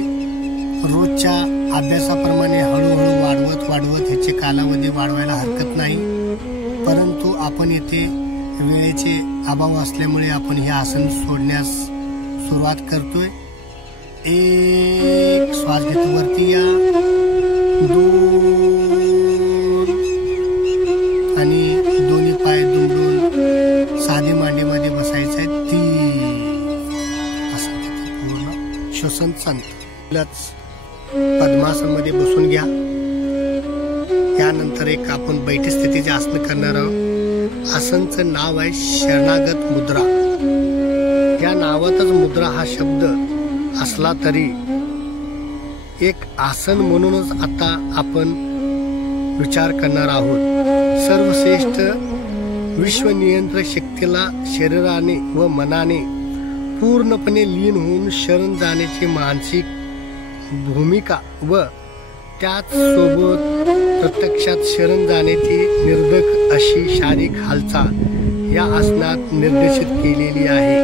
रोजच्या अभ्यासाप्रमाणे हळूहळू वाढवत ह्याचे कालावधी वाढवायला हरकत नाही, परंतु आपण येथे वेळेचे अभाव असल्यामुळे आपण हे आसन सोडण्यास सुरुवात करतोय। एक, श्वास घेतो वरती या, 2 आणि दोन्ही पाय दुमडून साधी मांडीमध्ये बसायचं आहे, 3 असं पूर्ण श्वसन संत। पद्मासन मध्ये बसून घ्या। यानंतर एक आपण बैठी स्थितीचे आसन करणार आहोत। आसनचं नाव आहे शरणागत मुद्रा। या नावातच मुद्रा हा शब्द असला तरी एक आसन म्हणूनच आता आपण विचार करणार आहोत। सर्वश्रेष्ठ विश्व नियंत्रण शक्तीला शरीराने व मनाने पूर्णपणे लीन होऊन शरण जाण्याची मानसिक भूमिका व त्याच सोबत प्रत्यक्षात शरण जाण्याची निर्धक अशी शारीरिक हालचाल या आसनात निर्देशित केलेली आहे।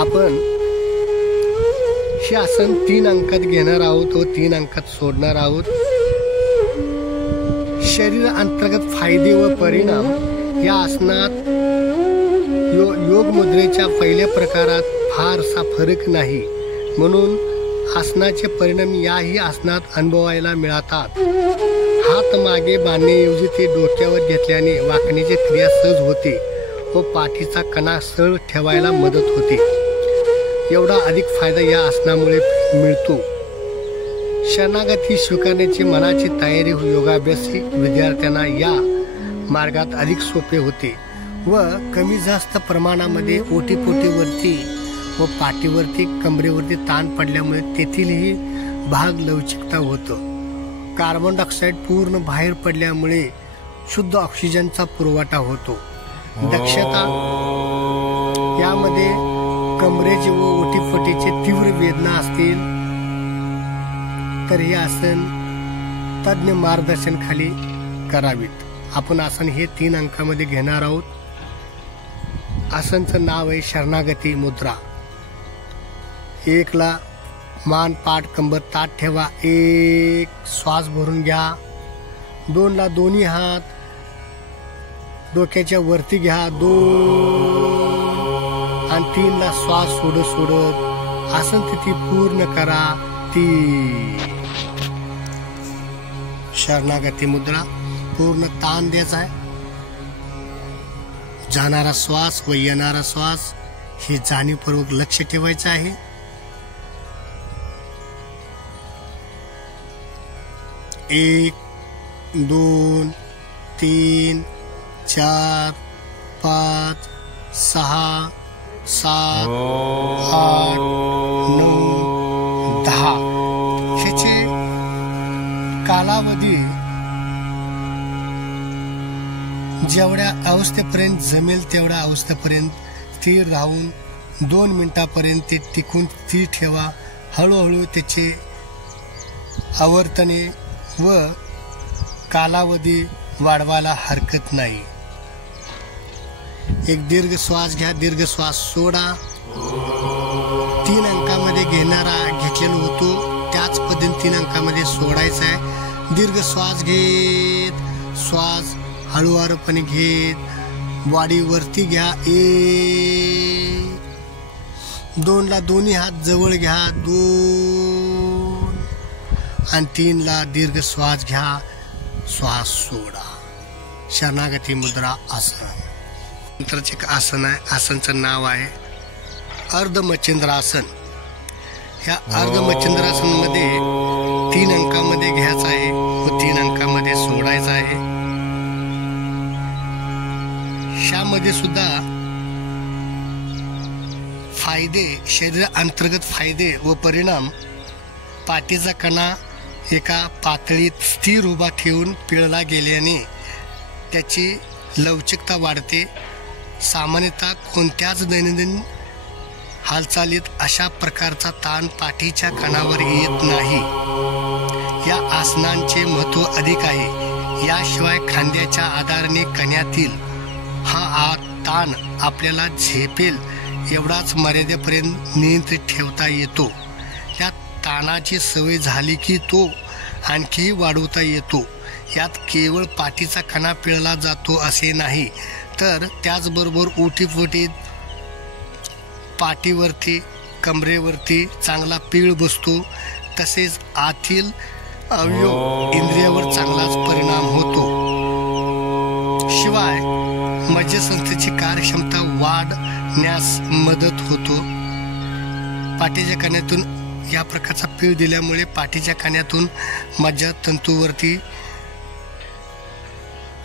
आपण हे आसन 3 अंकात घेणार आहोत व 3 अंकात सोडणार आहोत। शरीर अंतर्गत फायदे व परिणाम या आसनात योग मुद्रेच्या पहिल्या प्रकारात फारसा फरक नाही, म्हणून आसनाचे परिणाम याही आसनात अनुभवायला मिळतात। हात मागे बांधण्याऐवजी ते डोक्यावर घेतल्याने वाकण्याची क्रिया सहज होते व पाठीचा कणा सरळ ठेवायला मदत होते। एवढा अधिक फायदा या आसनामुळे मिळतो। शरणागती स्वीकारण्याची मनाची तयारी योगाभ्यासी विद्यार्थ्यांना या मार्गात अधिक सोपे होते व कमी जास्त प्रमाणामध्ये ओटीपोटीवरती व पाठीवरती कमरेवरती ताण पडल्यामुळे तेथीलही भाग लवचिकता होतो। कार्बन डायऑक्साईड पूर्ण बाहेर पडल्यामुळे शुद्ध ऑक्सिजनचा पुरवठा होतो। दक्षता यामध्ये कमरेचे व ओटीपोटीचे तीव्र वेदना असतील तर हे आसन तज्ञ मार्गदर्शन खाली करावीत। आपण आसन हे 3 अंकामध्ये घेणार आहोत। आसनचं नाव आहे शरणागती मुद्रा। 1 ला मान पाठ कंबर ताठ ठेवा, 1, श्वास भरून घ्या, 2 ला दोन्ही हात डोक्याच्या वरती घ्या, 2 आणि 3 ला श्वास सोडत आसन स्थिती पूर्ण करा, 3। शरणागती मुद्रा पूर्ण ताण द्यायचा आहे। जाणारा श्वास व येणारा श्वास हे जाणीवपूर्वक लक्ष ठेवायचं आहे। एक, 2, 3, 4, 5, 6, 7, 8, 9, 10 ह्याचे कालावधी जेवढ्या अवस्थेपर्यंत जमेल तेवढ्या अवस्थेपर्यंत स्थिर राहून 2 मिनिटापर्यंत ते टिकून स्थिर ठेवा। हळूहळू त्याचे आवर्तने व कालावधी वाढवायला हरकत नाही। एक दीर्घ श्वास घ्या, दीर्घ श्वास सोडा। 3 अंकामध्ये घेतलेला होतो त्याच पद्धतीने 3 अंकामध्ये सोडायचा आहे। दीर्घ श्वास घेत श्वास हळूवारपणे घेत बॉडी वरती घ्या, 1, 2 ला दोन्ही हात जवळ घ्या, 2 आणि 3 ला दीर्घ श्वास घ्या, श्वास सोडा। शरणागती मुद्रा आसन। नंतरचे एक आसन आहे, आसनचं नाव आहे अर्धमच्छिंद्रासन. ह्या अर्धमच्छिंद्रासनमध्ये 3 अंकामध्ये घ्यायचं आहे व 3 अंकामध्ये सोडायचं आहे. ह्यामध्ये सुद्धा फायदे, शरीर अंतर्गत फायदे व परिणाम. पाठीचा कणा एका पातळीत स्थिर उभा ठेवून पिळला गेल्याने त्याची लवचिकता वाढते. सामान्यतः कोणत्याच दैनंदिन हालचालीत अशा प्रकारचा ताण पाठीच्या कणावर येत नाही. या आसनांचे महत्त्व अधिक आहे. याशिवाय खांद्याच्या आधाराने कण्यातील हा ताण आपल्याला झेपेल एवढाच मर्यादेपर्यंत नियंत्रित ठेवता येतो. त्या ताणाची सवय झाली की तो आणखीही वाढवता येतो. यात केवळ पाठीचा कणा पिळला जातो असे नाही, तर त्याचबरोबर ओटीपोटीत पाठीवरती, कमरेवरती चांगला पीळ बसतो. तसेच आतील अवयव इंद्रियावर चांगलाच परिणाम होतो. शिवाय मज्जासंस्थेची कार्यक्षमता वाढण्यास मदत होतो. पाठीच्या कण्यातून या प्रकारचा पीळ दिल्यामुळे पाठीच्या कण्यातून मज्जातंतूवरती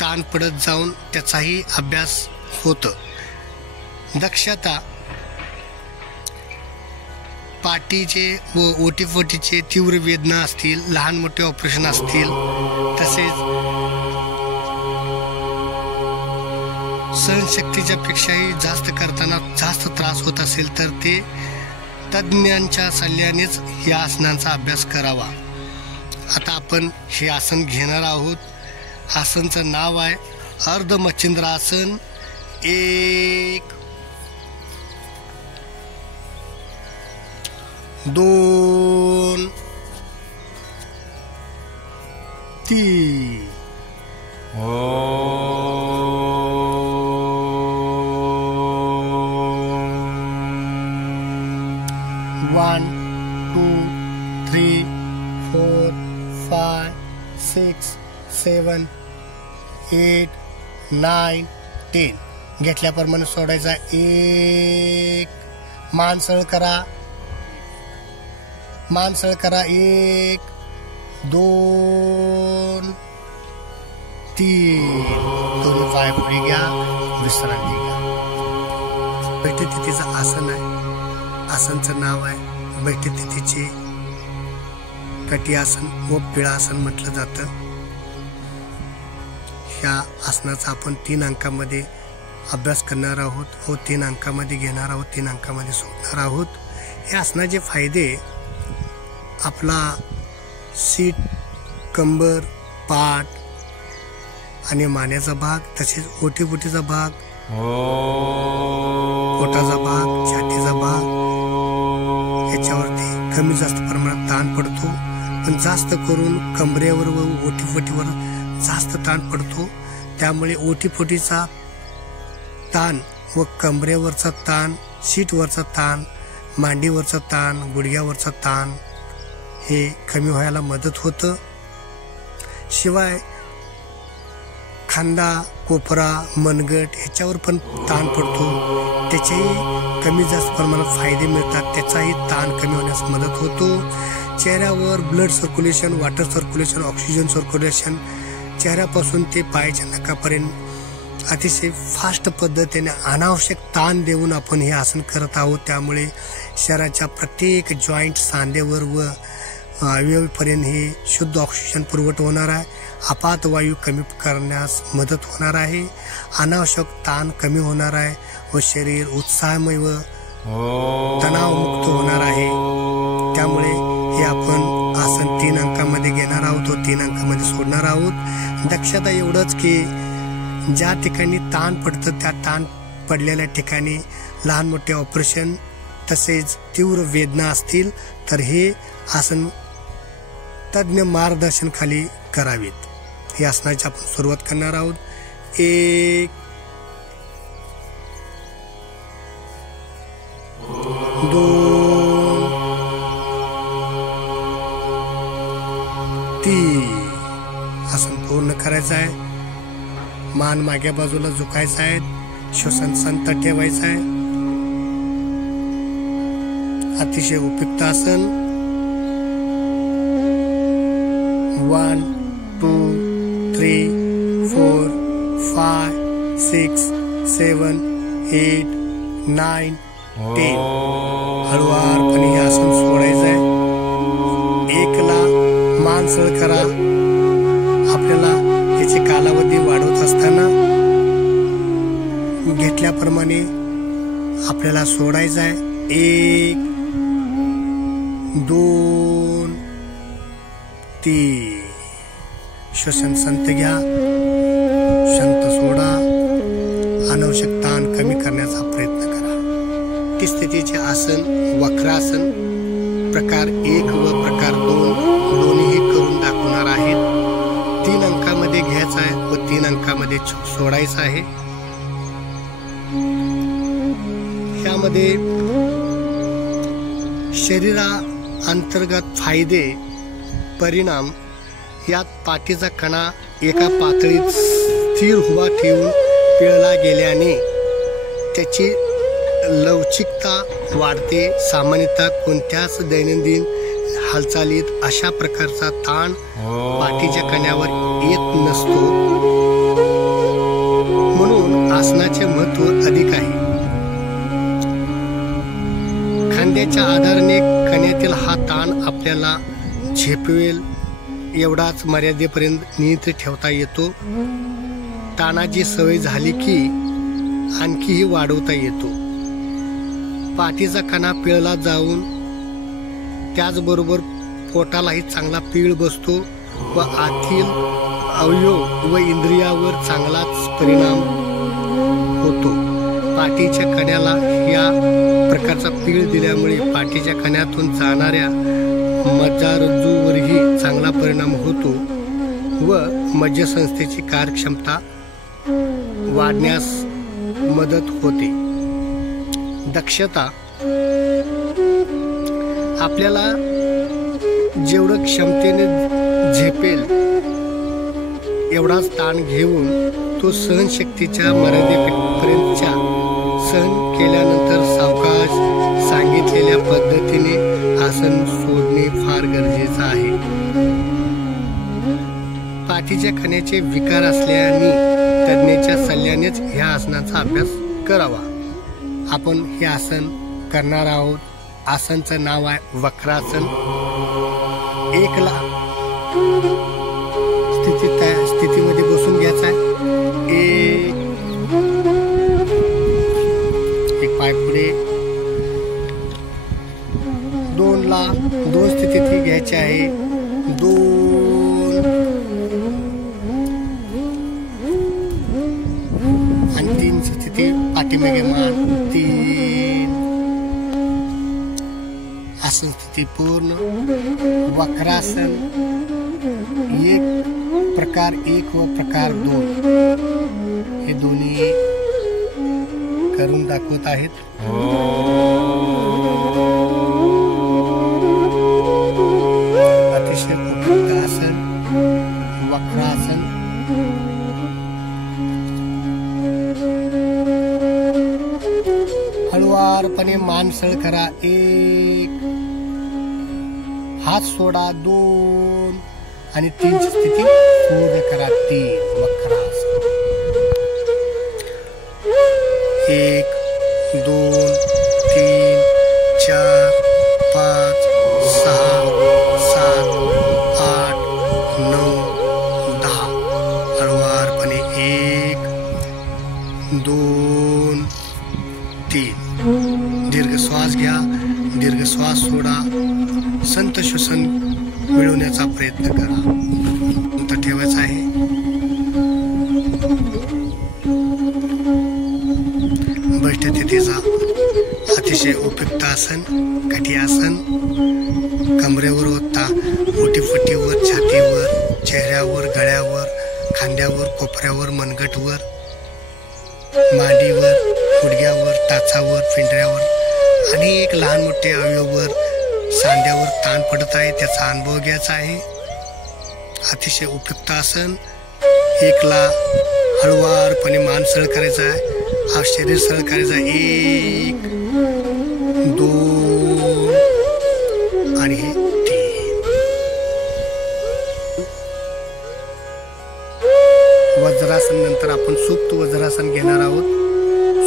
ताण पडत जाऊन त्याचाही अभ्यास होतो. दक्षता, पाठीचे व ओटीपोटीचे तीव्र वेदना असतील, लहान मोठे ऑपरेशन असतील, तसेच सहनशक्तीच्या पेक्षाही जास्त करताना जास्त त्रास होत असेल तर ते तज्ज्ञांच्या सल्ल्यानेच या आसनांचा अभ्यास करावा. आता आपण हे आसन घेणार आहोत. आसनचं नाव आहे अर्धमच्छिंद्रासन. 1 2 3 1 2 3 4 5 6 7 8 9 10. घेतल्याप्रमाणे सोडायचा. 1 मान सरळ करा, मान सरळ करा. 1 2 3. दोन्ही पाय पुढे घ्या, विश्रांती घ्या. बैठी तिथीचं आसन आहे. आसनचं नाव आहे बैठी तिथीचे कटी आसन व पिळासन म्हटलं जातं. ह्या आसनाचा आपण 3 अंकामध्ये अभ्यास करणार आहोत व 3 अंकामध्ये घेणार आहोत, 3 अंकामध्ये सोडणार आहोत. या आसनाचे फायदे: आपला सीट, कंबर, पाठ आणि मानेचा भाग, तसेच ओटीपोटीचा भाग, पोटाचा भाग, छातीचा भाग याच्यावरती कमी जास्त प्रमाणात ताण पडतो. पण जास्त करून कमरेवर व ओटीपोटीवर जास्त ताण पडतो. त्यामुळे ओटीपोटीचा ताण व कमरेवरचा ताण, सीटवरचा ताण, मांडीवरचा ताण, गुडघ्यावरचा ताण हे कमी व्हायला मदत होतं. शिवाय खांदा, कोपरा, मनगट ह्याच्यावर पण ताण पडतो. त्याचेही कमी जास्त प्रमाणात फायदे मिळतात. त्याचाही ताण कमी होण्यास मदत होतो. चेहऱ्यावर blood circulation, water circulation, oxygen circulation चेहऱ्यापासून ते पायाच्या नखापर्यंत अतिशय फास्ट पद्धतीने अनावश्यक ताण देऊन आपण हे आसन करत आहोत. त्यामुळे शरीराच्या प्रत्येक जॉईंट, सांधेवर व अवयवापर्यंत हे शुद्ध ऑक्सिजन पुरवठा होणार आहे. अपात वायू कमी करण्यास मदत होणार आहे. अनावश्यक ताण कमी होणार आहे व शरीर उत्साहमय व तणावमुक्त होणार आहे. त्यामुळे हे आपण आसन 3 अंकामध्ये घेणार आहोत व 3 अंकामध्ये सोडणार आहोत. दक्षता एवढंच की ज्या ठिकाणी ताण पडतं त्या ताण पडलेल्या ठिकाणी लहान मोठे ऑपरेशन तसेच तीव्र वेदना असतील तर हे आसन तज्ञ मार्गदर्शन खाली करावेत. या आसनाची आपण सुरुवात करणार आहोत. 1 2 3. आसन पूर्ण करायचं आहे. मान मागे बाजूला झुकायचा आहे. श्वसन संत ठेवायचं आहे. अतिशय उपयुक्त आसन. 1 2 3 4 5 6 7 8 9 10. हळुवारपणे हे आसन सोडायचं आहे. 1 ला मान सळ करा. आपल्याला याची कालावधी वाढवत असताना घेतल्याप्रमाणे आपल्याला सोडायचं आहे. 1 2 3. श्वसन संत घ्या, शांत सोडा. अनावश्यक ताण कमी करण्याचा प्रयत्न करा. ती स्थितीचे आसन वक्रासन प्रकार 1 व प्रकार 2 दोन्ही करून दाखवणार आहेत. 3 अंकामध्ये घ्यायचा आहे व 3 अंकामध्ये सोडायचं आहे. यामध्ये शरीरा अंतर्गत फायदे परिणाम यात पाठीचा कणा एका पातळीत स्थिर उभा ठेवून पिळला गेल्याने त्याची लवचिकता वाढते. सामान्यतः कोणत्याच दैनंदिन हालचालीत अशा प्रकारचा ताण पाठीच्या कण्यावर येत नसतो. म्हणून आसनाचे महत्त्व अधिक आहे. खांद्याच्या आधाराने कण्यातील हा ताण आपल्याला झेपवेल एवढाच मर्यादेपर्यंत नियंत्रित ठेवता येतो. ताणाची सवय झाली की आणखीही वाढवता येतो. पाठीचा कणा पिळला जाऊन त्याचबरोबर पोटालाही चांगला पीळ बसतो व आतील अवयव व इंद्रियावर चांगलाच परिणाम होतो. पाठीच्या कण्याला या प्रकारचा पीळ दिल्यामुळे पाठीच्या कण्यातून जाणाऱ्या मज्जारज्जूवरही चांगला परिणाम होतो व मज्जसंस्थेची कार्यक्षमता वाढण्यास मदत होते. दक्षता आपल्याला जेवढं क्षमतेने झेपेल एवढाच ताण घेऊन तो सहनशक्तीच्या मर्यादेपर्यंतच्या सहन केल्यानंतर सावकाश सांगितलेल्या पद्धतीने आसन सोडणे फार गरजेचं आहे. पाठीच्या कण्याचे विकार असल्याने तज्ञाच्या सल्ल्यानेच ह्या आसनाचा अभ्यास करावा. आपण हे आसन करणार आहोत. आसनचं नाव आहे वक्रासन. 1 ला स्थितीमध्ये बसून घ्यायचा आहे. 1 पाय पुढे. 2 ला 2 स्थितीत घ्यायची आहे. 2 आणि 3 स्थिती पाठीमागे मान. 3 आसन स्थिती पूर्ण. वक्रासन 1 प्रकार 1 व प्रकार 2 हे दोन्ही करून दाखवत आहेत. अतिशय उपयुक्त आसन वक्रासन. हळुवारपणे मान सळ करा. 1 हात सोडा. 2 आणि 3 ची स्थिती पूर्ण करा. 3 वक्रासन. 1 2 3 4 5 6 7 8 9 10. हळुवारपणे 1 2 3. दीर्घ श्वास घ्या. दीर्घ श्वास सोडा. संत श्वसन मिळवण्याचा प्रयत्न करा. संत ठेवायचा आहे. बैठ स्थितीचा अतिशय उपयुक्त आसन कटी आसन. कमरेवर ओतता ओटीफटीवर, छातीवर, चेहऱ्यावर, गळ्यावर, खांद्यावर, कोपऱ्यावर, मनगटवर, मांडीवर, गुडघ्यावर, टाचावर, पिंजऱ्यावर अनेक लहान मोठे अवयवावर, सांध्यावर ताण पडत आहे त्याचा अनुभव घ्यायचा आहे. अतिशय उपयुक्त आसन. 1 ला हळुवारपणे मान सळ करायचा आहे. शरीर सरळ करायचं 1 2 आणि हे 3. वज्रासन नंतर आपण सुप्त वज्रासन घेणार आहोत.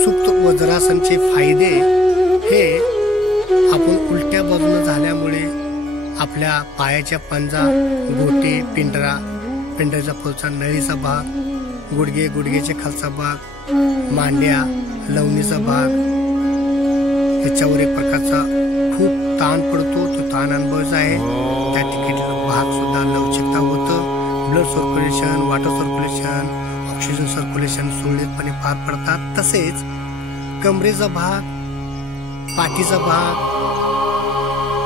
सुप्त वज्रासनचे फायदे हे आपण उलट्या बाजूने झाल्यामुळे आपल्या पायाच्या पंजा, गोटे, पिंडराचा पुढचा नळीचा भाग, गुडघेच्या खालचा भाग, मांड्या, लवणीचा भाग याच्यावर एक प्रकारचा खूप ताण पडतो. तो ताण अनुभवायचा आहे. त्या ठिकाणी भाग सुद्धा लवचिकता होतं. Blood circulation, water circulation, oxygen circulation सुरळीतपणे पार पडतात. तसेच कमरेचा भाग, पाठीचा भाग,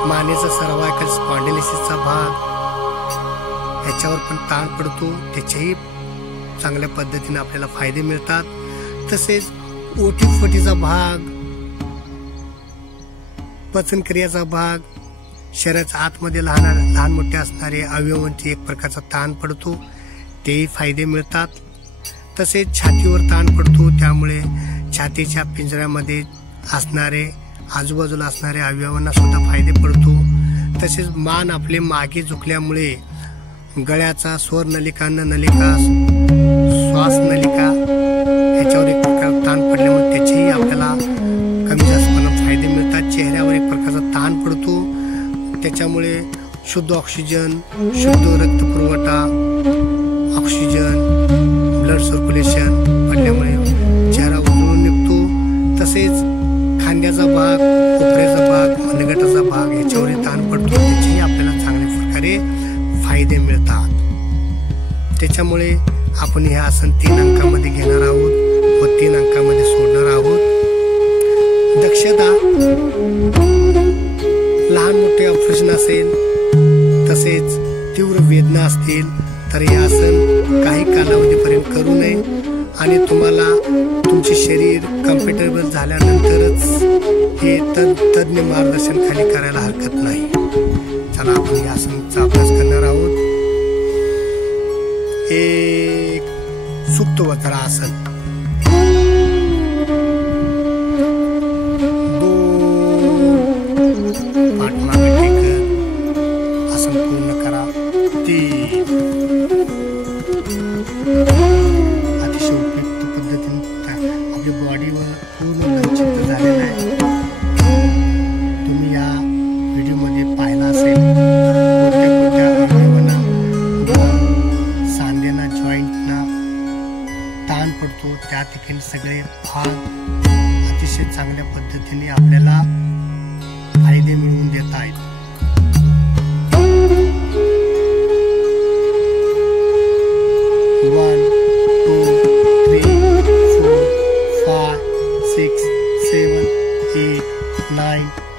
मानेचा सर्वायकल स्पॉन्डिलोसिसचा भाग याच्यावर पण ताण पडतो. त्याचेही चांगल्या पद्धतीने आपल्याला फायदे मिळतात. तसेच ओटीफोटीचा भाग, पचनक्रियाचा भाग, शरीराच्या आतमध्ये लहान मोठे असणारे अवयवांची एक प्रकारचा ताण पडतो. तेही फायदे मिळतात. तसेच छातीवर ताण पडतो. त्यामुळे छातीच्या पिंजऱ्यामध्ये असणारे आजूबाजूला असणाऱ्या अवयवांना सुद्धा फायदे पडतो. तसेच मान आपले मागे झुकल्यामुळे गळ्याचा स्वर नलिका, श्वास नलिका याच्यावर एक प्रकार ताण पडल्यामुळे त्याचेही आपल्याला कमी जास्तपणे फायदे मिळतात. चेहऱ्यावर एक प्रकारचा ताण पडतो. त्याच्यामुळे शुद्ध ऑक्सिजन, शुद्ध रक्त पुरवठा, ऑक्सिजन, ब्लड सर्क्युलेशन पडल्यामुळे चेहरा उजळून निघतो. तसेच खांद्याचा भाग, कोपऱ्याचा भाग, मनगटाचा भाग याच्यावरही ताण पडतो. त्याचेही आपल्याला चांगल्या प्रकारे फायदे मिळतात. त्याच्यामुळे आपण हे आसन 3 अंकामध्ये घेणार आहोत व 3 अंकामध्ये सोडणार आहोत. दक्षता, लहान मोठे ऑपरेशन असेल, तसेच तीव्र वेदना असतील तर हे आसन काही कालावधीपर्यंत करू नये आणि तुम्हाला तुमचे शरीर कम्फर्टेबल झाल्यानंतरच हे तज्ञ मार्गदर्शन खाली करायला हरकत नाही. चला आपण या आसनाचा अभ्यास करणार आहोत. 1 सुप्त वज्रासन, 2 पाठमागे टेकत आसन पूर्ण करा. 3 अतिशय उपयुक्त पद्धतीने आपल्या बॉडीवर पूर्ण लवचिक झालेलं आहे. तुम्ही या व्हिडिओमध्ये पाहिला असेल. सांध्यांना, जॉईंटना ताण पडतो. त्या ठिकाणी सगळे भाग अतिशय चांगल्या पद्धतीने आपल्याला फायदे मिळवून देत आहेत.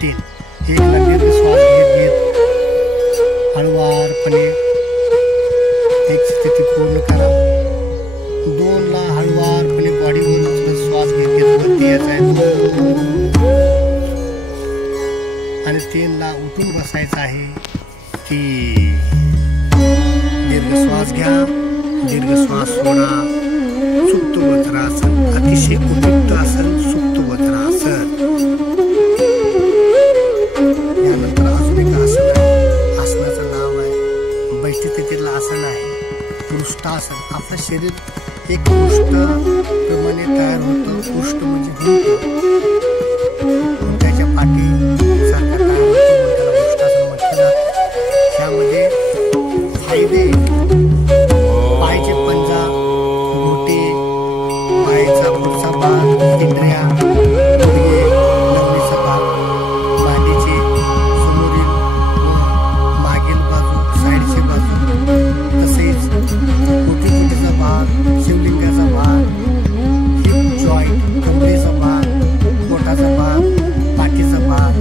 एक दीर्घ श्वास घेत हळुवारपणे एक स्थिती पूर्ण करा. 2 ला हळुवारपणे बॉडीवर श्वास घेत वरती यायचा आहे आणि 3 ला उठून बसायचं आहे. 3 दीर्घ श्वास घ्या, दीर्घ श्वास सोडा. सुप्त वज्रासन अतिशय उपयुक्त आसन, सुप्त वज्रासन. यानंतर अजून एक आसन आहे. आसनाचं नाव आहे बैठकीतील आसन आहे पृष्ठासन. आपलं शरीर एक पृष्ठ प्रमाणे तयार होतं. पृष्ठ म्हणजे त्याच्या पाठी सारखा तयार होतो, त्याला पृष्ठासन म्हटलं जातं. त्यामध्ये फायदे पायाचे पंजा, गोटे, पायाचा पुढचा भाग, इंद्रिया, गुडघे, लवणीचा भाग, मांडीचे समोरील व मागील बाजू, साईडची बाजू, तसेच ओटीपोटीचा भाग, शिवलिंगाचा भाग, हिप जॉईंट, कमरेचा भाग, पोटाचा भाग, पाठीचा भाग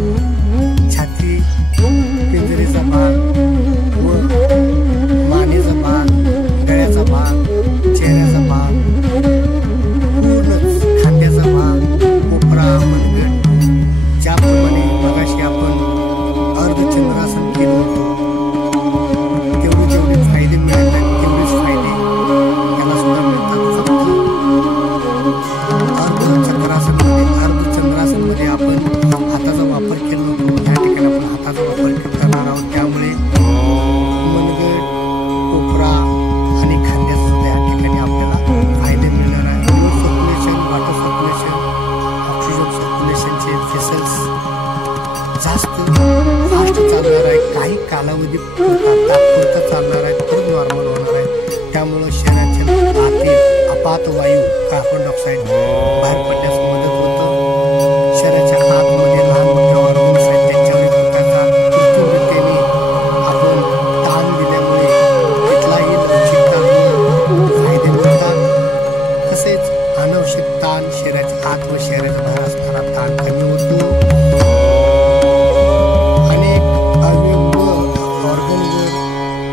कालावधी तात्पुरता चालणार आहे, परत नॉर्मल होणार आहे. त्यामुळं शरीराच्या आतील अपात वायू कार्बन डायऑक्साईड बाहेर पडण्यास मदत होतं. शरीराच्या आतमध्ये लहान मोठ्या ऑर्गन्स आहेत त्यांच्यावर एक प्रकारचा कृत्रिमरित्याने आपण ताण दिल्यामुळे कुठलाही लवचिकता फायदे मिळतात. तसेच अनावश्यक ताण शरीराच्या आत व शरीराच्या बाहेर असणारा ताण कमी होतो. अनेक अवयव ऑर्गनवर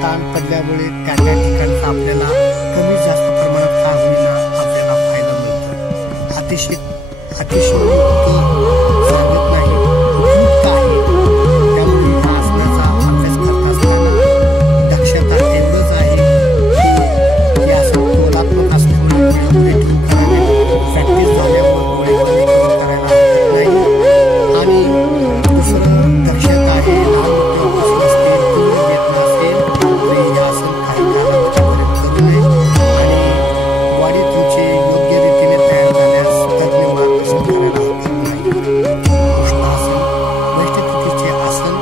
ताण पडल्यामुळे त्या ठिकाणचा आपल्याला कमी जास्त प्रमाणात का होईना आपल्याला फायदा मिळतो. अतिशय सांगत नाही, उपयुक्त आहे. त्यामुळे ह्या आसनाचा अभ्यास करत असताना दक्षता एवढंच आहे की हे आसन तुलनात्मक असल्यामुळे भेटून करावे, प्रॅक्टिस झाल्यावर डोळे बंद करून करायला हरकत नाही. आणि दुसरं दक्षता आहे, लहान मोठे ऑपरेशन असतील, पूर्ण वेदना असेल तर हे आसन काही कालावधीपर्यंत करू नये. आणि बॉडी तुमची योग्य रीतीने तयार झाल्यास तज्ञ मार्गदर्शन करायला हरकत नाही. उष्णासन वैष्णवतीचे आसन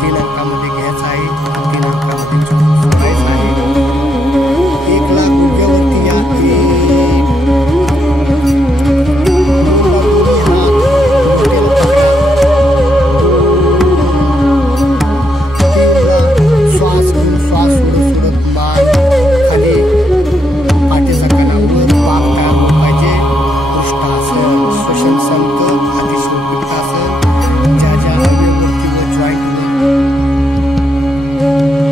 3 अंकामध्ये घ्यायचं आहे, 3 अंकामध्ये सोडायचं आहे. 1 लाख गुडघ्यावरती या 3 ला श्वास सोडत मान खाली, पाठीचा कणा वर, पाप तयार होत पाहिजे. पृष्ठासन, श्वसन संत, अतिशय उपयुक्त आसन. ज्या अवयवावरती व जॉईंटवर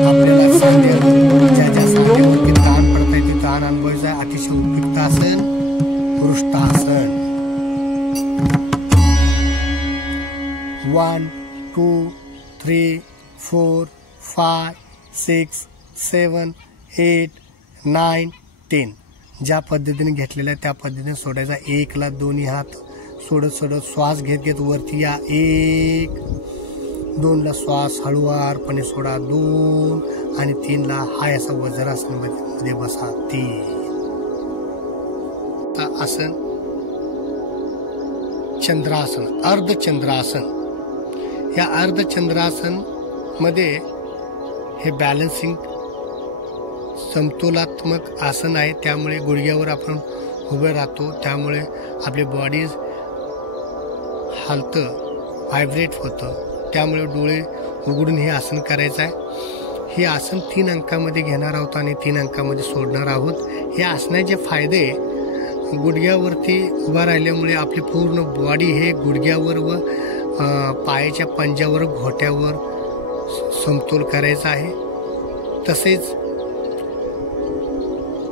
आपल्याला सांध्यावर ज्या सांध्यावरती ताण पडताय ते ताण अनुभवायचा आहे. अतिशय उपयुक्त आसन पृष्ठासन. 1 2 3 4 5 6 7 8 9 10 ज्या पद्धतीने घेतलेल्या त्या पद्धतीने सोडायचा. 1 ला दोन्ही हात सोडत श्वास घेत वरती या. 1 2 ला श्वास हळुवारपणे सोडा. 2 आणि 3 ला हाय असा वज्रासनामध्ये बसा. 3 आसन चंद्रासन, अर्धचंद्रासन. या अर्धचंद्रासन मध्ये हे बॅलन्सिंग समतोलात्मक आसन आहे. त्यामुळे गुडघ्यावर आपण उभे राहतो, त्यामुळे आपली बॉडी हालतं, व्हायब्रेट होतं. त्यामुळे डोळे उघडून हे आसन करायचं आहे. हे आसन 3 अंकामध्ये घेणार आहोत आणि 3 अंकामध्ये सोडणार आहोत. हे आसनाचे फायदे गुडघ्यावरती उभा राहिल्यामुळे आपली पूर्ण बॉडी हे गुडघ्यावर व पायाच्या पंजावर घोट्यावर समतोल करायचा आहे. तसेच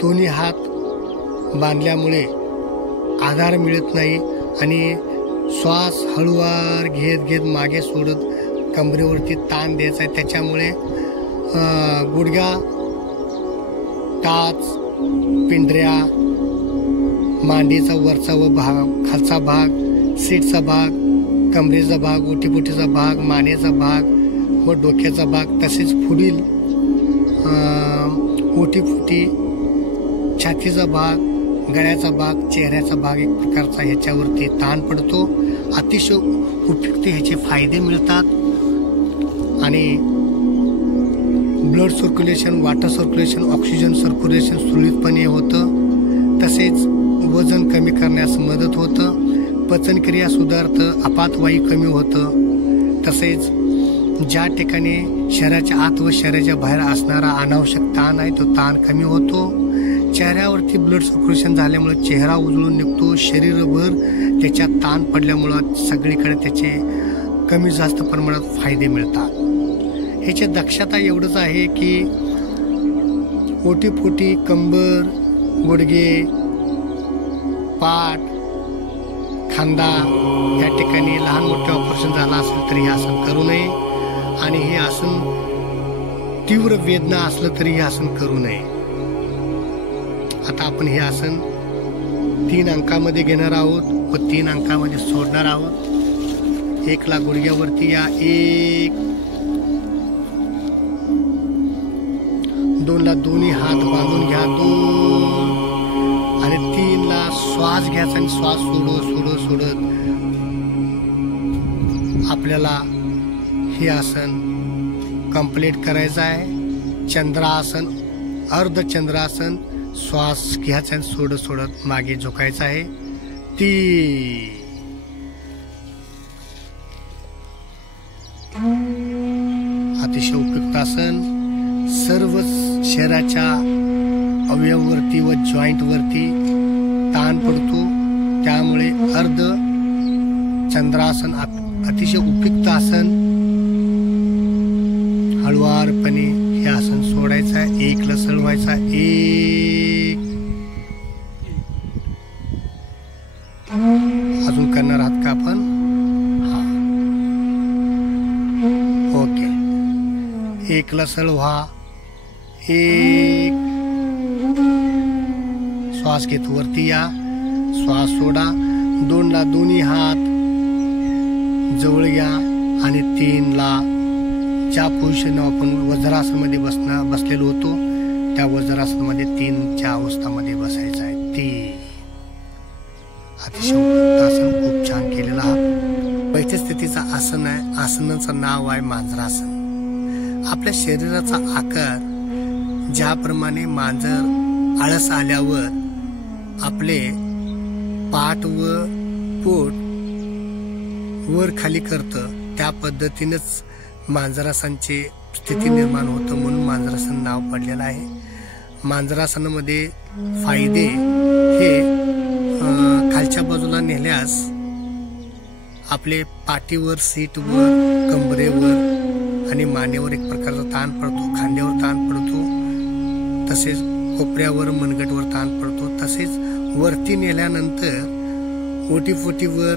दोन्ही हात बांधल्यामुळे आधार मिळत नाही आणि श्वास हळूवार घेत मागे सोडत कमरेवरती ताण द्यायचा आहे. त्याच्यामुळे गुडघा, टाच, पिंढऱ्या, मांडीचा वरचा व खालचा भाग, सीटचा भाग, कमरेचा भाग, ओटीपोटीचा भाग, मानेचा भाग व डोक्याचा भाग, तसेच पुढील ओटीपोटी, छातीचा भाग, गळ्याचा भाग, चेहऱ्याचा भाग एक प्रकारचा ह्याच्यावरती ताण पडतो. अतिशय उपयुक्त ह्याचे फायदे मिळतात. आणि blood circulation, water circulation, oxygen circulation सुरळीतपणे होतं. तसेच वजन कमी करण्यास मदत होतं. पचनक्रिया सुधारतं, अपात वायू कमी होतं. तसेच ज्या ठिकाणी शरीराच्या आत व शरीराच्या बाहेर असणारा अनावश्यक ताण आहे तो ताण कमी होतो. चेहऱ्यावरती ब्लड सर्क्युलेशन झाल्यामुळे चेहरा उजळून निघतो. शरीरभर त्याच्यात ताण पडल्यामुळं सगळीकडे त्याचे कमी जास्त प्रमाणात फायदे मिळतात. ह्याची दक्षता एवढंच आहे की ओटीपोटी, कंबर, गुडघे, पाठ, खांदा या ठिकाणी लहान मोठे ऑपरेशन झालं असेल तरी हे आसन करू नये. आणि हे आसन तीव्र वेदना असलं तरी हे आसन करू नये. आता आपण हे आसन 3 अंकामध्ये घेणार आहोत व 3 अंकामध्ये सोडणार आहोत. 1 ला गुडघ्यावरती या. 1 2 ला दोन्ही हात बांधून घ्या. 2 आणि 3 ला श्वास घ्यायचा आणि श्वास सोडत आपल्याला हे आसन कंप्लीट करायचा आहे. चंद्रासन, अर्धचंद्रासन. श्वास घ्यायचा आणि सोडत सोडत मागे झोकायचा आहे. 3 अतिशय उपयुक्त आसन. सर्व शरीराच्या अवयवावरती व जॉईंट वरती ताण पडतो, त्यामुळे अर्ध चंद्रासन अतिशय उपयुक्त आसन. हळुवारपणे हे आसन सोडायचं आहे. 1 ला सळवायचा. 1 अजून करणार आहात का आपण? हा, ओके. 1 ला सळवा. 1 श्वास घेत वरती या, श्वास सोडा. 2 ला दोन्ही हात जवळ या आणि 3 ला ज्या पोझिशन आपण वज्रासनामध्ये बसलेलो होतो त्या वज्रासनामध्ये 3च्या अवस्थामध्ये बसायचं आहे. 3 अतिशय उपयुक्त आसन, खूप छान केलेलं आहात. बैठक स्थितीचा आसन आहे. आसनाचं नाव आहे मांजरासन. आपल्या शरीराचा आकार ज्याप्रमाणे मांजर आळस आल्यावर आपले पाठ व पोट वर खाली करतं, त्या पद्धतीनेच मांजरासनाची स्थिती निर्माण होतं, म्हणून मांजरासन नाव पडलेलं आहे. मांजरासनामध्ये फायदे हे खालच्या बाजूला नेल्यास आपले पाठीवर, सीटवर, कंबरेवर आणि मानेवर एक प्रकारचा ताण पडतो, खांद्यावर ताण पडतो, तसेच कोपऱ्यावर, मनगटवर ताण पडतो. तसेच वरती नेल्यानंतर ओटीपोटीवर,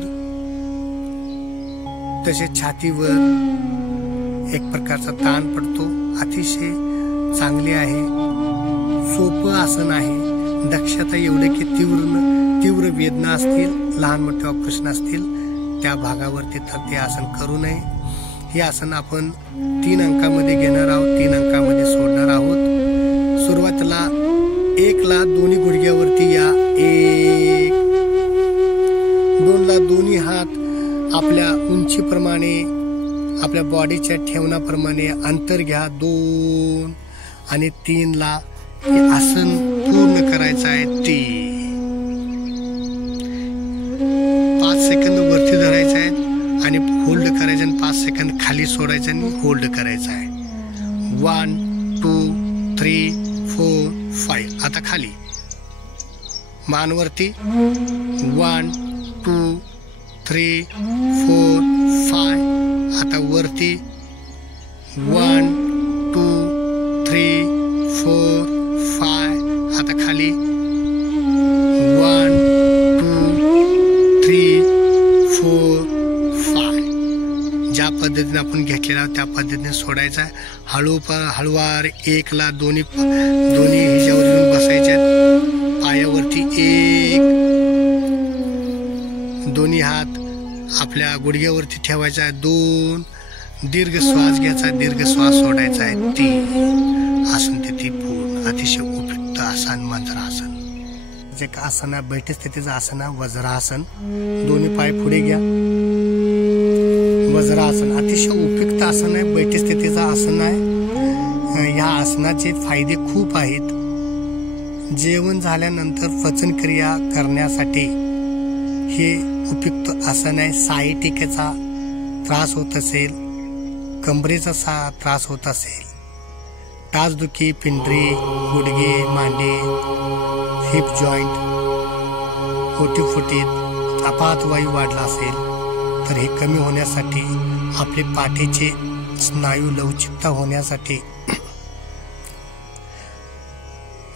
तसेच छातीवर एक प्रकारचा ताण पडतो. अतिशय चांगले आहे, सोपं आसन आहे. दक्षता एवढे की तीव्र वेदना असतील, लहान मोठे ऑपरेशन असतील त्या भागावरती तर ते आसन करू नये. हे आसन आपण 3 अंकामध्ये घेणार आहोत, 3 अंकामध्ये सोडणार आहोत. सुरुवातीला 1 ला दोन्ही गुडघ्यावरती या. 1 2 ला दोन्ही हात आपल्या उंचीप्रमाणे, आपल्या बॉडीच्या ठेवण्याप्रमाणे अंतर घ्या. 2 आणि 3 ला हे आसन पूर्ण करायचं आहे. 3 5 सेकंद वरती धरायचं आहे आणि होल्ड करायचं आणि 5 सेकंद खाली सोडायचं आणि होल्ड करायचं आहे. 1 2 3 4 5. आता खाली मानवरती. 1 2 3 4 5. आता वरती. 1 2 3 4 5. आता खाली. 1 2 3 4 5. ज्या पद्धतीने आपण घेतलेला त्या पद्धतीने सोडायचा. हळूवार 1 ला दोन्ही ह्याच्यावर येऊन बसायचे. पायावरती 1. दोन्ही हात आपल्या गुडघ्यावरती ठेवायचा आहे. 2. दीर्घ श्वास घ्यायचा, दीर्घ श्वास सोडायचा आहे. 3 आसन तिथे पूर्ण. अतिशय उपयुक्त आसन मांजरासन. जे आसन आहे बैठक स्थितीचं आसन आहे वज्रासन. दोन्ही पाय पुढे घ्या. वज्रासन अतिशय उपयुक्त आसन आहे, बैठक स्थितीचं आसन आहे. या आसनाचे फायदे खूप आहेत. जेवण झाल्यानंतर पचन क्रिया करण्यासाठी हे उपयुक्त आसन आहे. सायटिकेचा त्रास होत असेल, कंबरेचा त्रास होत असेल, टाचदुखी, पिंडरी, गुडघे, मांडे, हिप जॉईंट, ओटीफोटीत अपातवायू वाढला असेल तर हे कमी होण्यासाठी, आपले पाठीचे स्नायू लवचिकता होण्यासाठी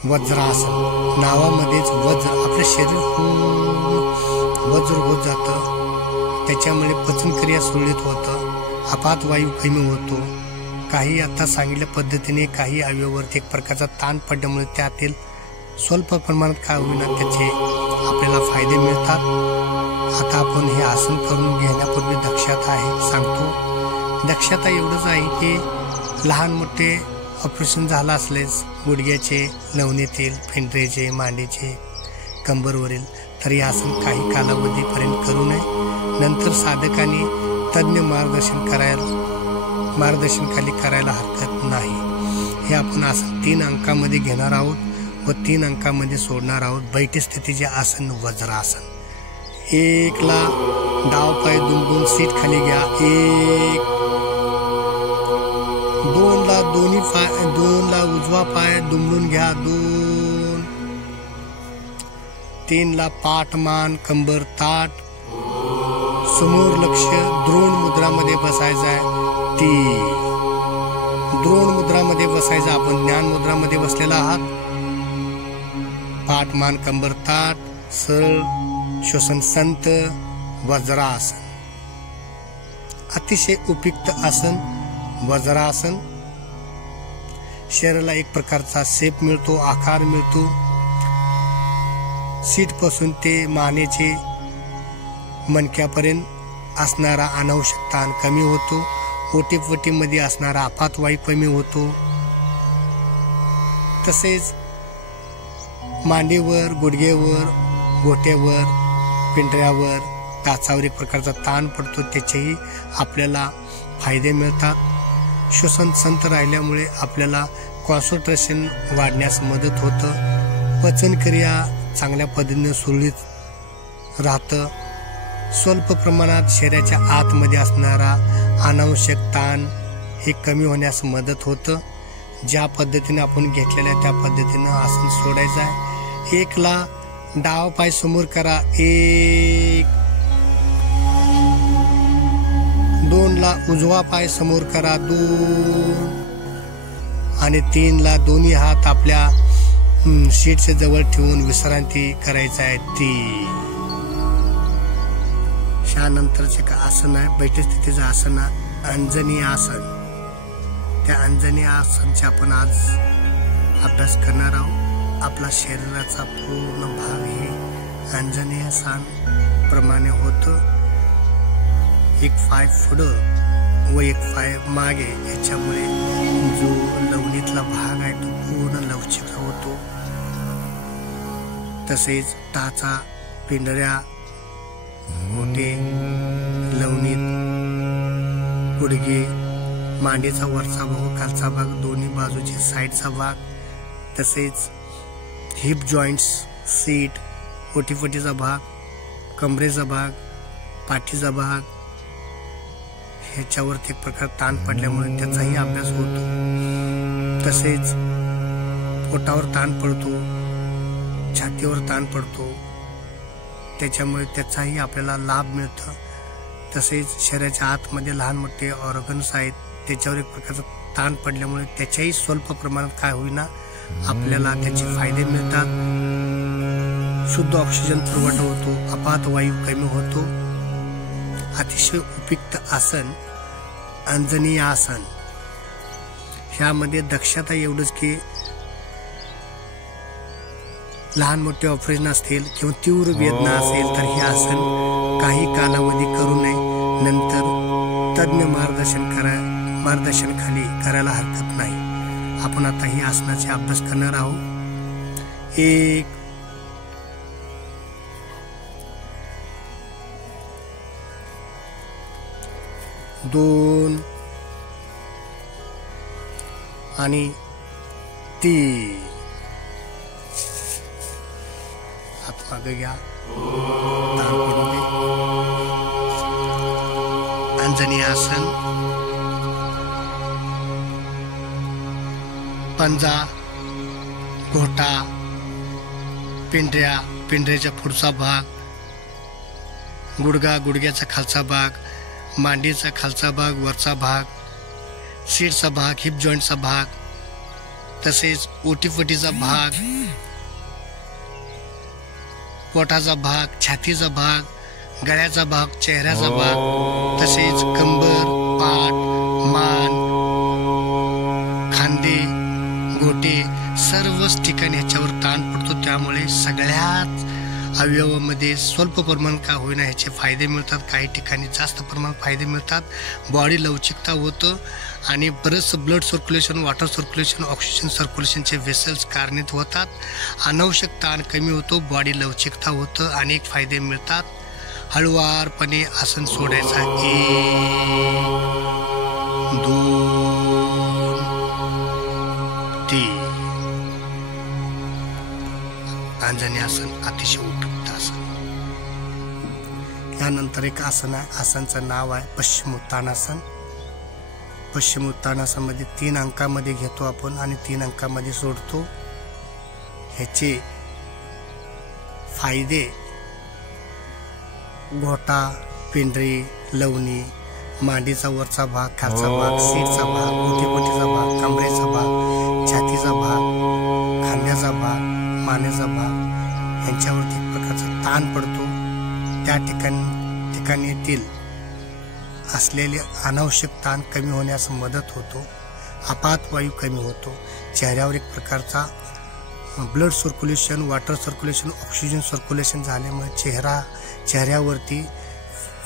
वज्रासन. नावामध्येच वज्र, आपलं शरीर वज्र होत जातं, त्याच्यामुळे पचनक्रिया सुरळीत होतं, अपातवायू कमी होतो. काही आता सांगितल्या पद्धतीने काही अवयवावरती एक प्रकारचा ताण पडल्यामुळे त्यातील स्वल्प प्रमाणात काय होईना त्याचे आपल्याला फायदे मिळतात. आता आपण हे आसन करून घेण्यापूर्वी दक्षता आहे सांगतो. दक्षता एवढंच आहे की लहान मोठे ऑपरेशन झालं असलेच गुडघ्याचे, लवणीतील, पिंडरेचे, मांडीचे, कंबरवरील, तरी आसन काही कालावधीपर्यंत करू नये. नंतर साधकांनी तज्ञ मार्गदर्शन मार्गदर्शनाखाली करायला हरकत नाही. हे आपण आसन 3 अंकामध्ये घेणार आहोत व 3 अंकामध्ये सोडणार आहोत. बैठी स्थितीचे आसन वज्रासन. 1 ला डाव पाय दुमडून सीट खाली घ्या. 1. 2 ला 2 ला उजवा पाय दुमडून घ्या. 2. 3 ला पाठ मान कंबर ताट समोर लक्ष द्रोण मुद्रामध्ये बसायचं आहे. 3. द्रोण मुद्रामध्ये बसायचं. आपण ज्ञान मुद्रामध्ये बसलेला आहात. पाठ मान कंबर ताट सरळ श्वसन संत वज्रासन. अतिशय उपयुक्त आसन वज्रासन. शरीराला एक प्रकारचा शेप मिळतो, आकार मिळतो. सीट पासून ते मानेचे मणक्यापर्यंत असणारा अनावश्यक ताण कमी होतो. ओटीपट्टीमध्ये असणारा अपवायू कमी होतो. तसेच मांडीवर, गुडघेवर, गोट्यावर, पिंढऱ्यावर, टाचावर एक प्रकारचा ताण पडतो. त्याचेही आपल्याला फायदे मिळतात. श्वसन संत राहिल्यामुळे आपल्याला कॉन्सन्ट्रेशन वाढण्यास मदत होतं. पचनक्रिया चांगल्या पद्धतीने सुरळीत राहतं. स्वल्प प्रमाणात शरीराच्या आतमध्ये असणारा अनावश्यक ताण हे कमी होण्यास मदत होतं. ज्या पद्धतीने आपण घेतलेल्या त्या पद्धतीनं आसन सोडायचं आहे. 1 ला डाव पाय समोर करा. 1. 2 ला उजवा पाय समोर करा. 2. आणि 3 ला दोन्ही हात आपल्या सीटच्या जवळ ठेवून विश्रांती करायचं आहे. 3. त्यानंतरचे का आसन आहे बैठी स्थितीचं आसन आहे अंजनी आसन. त्या अंजनी आसनचे आपण आज अभ्यास करणार आहोत. आपला शरीराचा पूर्ण भाग हे अंजनी आसन प्रमाणे होतं. एक पाय पुढं व एक पाय मागे. याच्यामुळे जो लवणीतला भाग आहे तो पूर्ण लवचिक होतो. तसेच टाचा, पिंढऱ्या, गोटे, लवणीत, गुडघे, मांडीचा वरचा भाग, खालचा भाग, दोन्ही बाजूचे साईडचा भाग, तसेच हिप जॉईंट्स, सीट, ओटीपट्टीचा भाग, कमरेचा भाग, पाठीचा भाग, ह्याच्यावरती एक प्रकार ताण पडल्यामुळे त्याचाही अभ्यास होतो. तसेच पोटावर ताण पडतो, छातीवर ताण पडतो, त्याच्यामुळे त्याचाही आपल्याला लाभ मिळतो. तसेच शरीराच्या आतमध्ये लहान मोठे ऑर्गन्स आहेत, त्याच्यावर एक प्रकारचा ताण पडल्यामुळे त्याच्याही स्वल्प प्रमाणात काय होईना आपल्याला त्याचे फायदे मिळतात. शुद्ध ऑक्सिजन पुरवठा होतो, अपवायू कमी होतो. अतिशय उपयुक्त आसन अंजनी आसन. ह्यामध्ये दक्षता एवढंच की लहान मोठे ऑपरेशन असतील किंवा तीव्र वेदना असेल तर हे आसन काही कालावधी करू नये. नंतर तज्ञ मार्गदर्शनाखाली करायला हरकत नाही. आपण आता ही आसनाचे अभ्यास करणार आहोत. 1 2 आणि 3. हात मागे घ्या. अंजनी आसन. पंजा, घोटा, पिंढऱ्या, पिंढऱ्याचा पुढचा भाग, गुडघा, गुडघ्याचा खालचा भाग, मांडीचा खालचा भाग, वरचा भाग, सीटचा भाग, हिप जॉईंटचा भाग, तसेच ओटीपट्टीचा भाग, पोटाचा भाग, छातीचा भाग, गळ्याचा भाग, चेहऱ्याचा भाग, तसेच कंबर, पाठ, मान, खांदे, गोटे सर्वच ठिकाणी ह्याच्यावर ताण पडतो. त्यामुळे सगळ्याच अवयवामध्ये स्वल्प प्रमाणात का होईना ह्याचे फायदे मिळतात. काही ठिकाणी जास्त प्रमाणात फायदे मिळतात. बॉडी लवचिकता होतं आणि बरंच blood circulation, water circulation, oxygen सर्क्युलेशनचे वेसल्स कारणीत होतात. अनावश्यक ताण कमी होतो, बॉडी लवचिकता होतं, अनेक फायदे मिळतात. हळुवारपणे आसन सोडायचा. 1 2 अंजनी आसन अतिशय उपयुक्त आसन. यानंतर एक आसन आहे, आसनचं नाव आहे पश्चिम उत्तानासन. पश्चिम उत्तानासनमध्ये 3 अंकामध्ये घेतो आपण आणि 3 अंकामध्ये सोडतो. ह्याचे फायदे घोटा, पिंढरी, लवणी, मांडीचा वरचा भाग, खालचा भाग, सीटचा भाग, ओटीपोटीचा भाग, कमरेचा भाग, छातीचा भाग, खांद्याचा भाग, मानेचा भाग यांच्यावरती एक प्रकारचा ताण पडतो. त्या ठिकाणी येथील असलेले अनावश्यक ताण कमी होण्यास मदत होतो. अपात वायू कमी होतो. चेहऱ्यावर एक प्रकारचा blood circulation, water circulation, oxygen circulation झाल्यामुळे चेहऱ्यावरती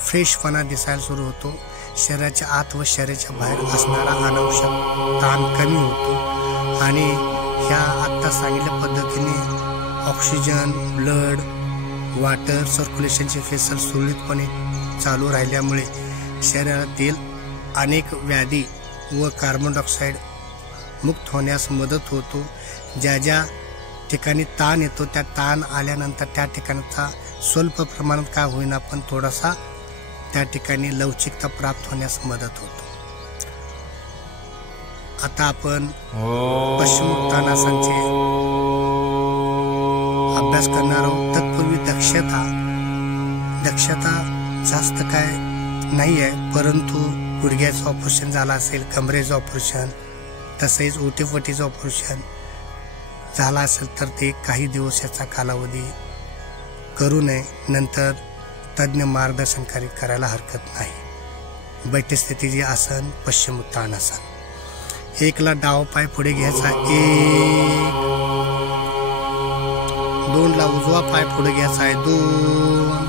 फ्रेशपणा दिसायला सुरू होतो. शरीराच्या आत व शरीराच्या बाहेर असणारा अनावश्यक ताण कमी होतो आणि ह्या आत्ता सांगितल्या पद्धतीने ऑक्सिजन, ब्लड, वॉटर सर्क्युलेशनचे फेसल सुरळीतपणे चालू राहिल्यामुळे शरीरातील अनेक व्याधी व कार्बन डायऑक्साईड मुक्त होण्यास मदत होतो. ज्या ठिकाणी ताण येतो त्या ताण आल्यानंतर त्या ठिकाणचा स्वल्प प्रमाणात का होईना पण थोडासा त्या ठिकाणी लवचिकता प्राप्त होण्यास मदत होतो. आता आपण पश्चिम उत्तानासनचे अभ्यास करणार आहोत. तत्पूर्वी दक्षता जास्त काय नाही आहे, परंतु गुडघ्याचं ऑपरेशन झालं असेल, कमरेचं ऑपरेशन, तसेच ओटीपोटीचं ऑपरेशन झाला असेल तर ते काही दिवस याचा कालावधी करू नये. नंतर तज्ञ मार्गदर्शन करायला हरकत नाही. बैठी स्थितीचे आसन पश्चिम उत्तानासन. 1 ला डावा पाय पुढे घ्यायचा, 1, 2 ला उजवा पाय पुढे घ्यायचा आहे, 2,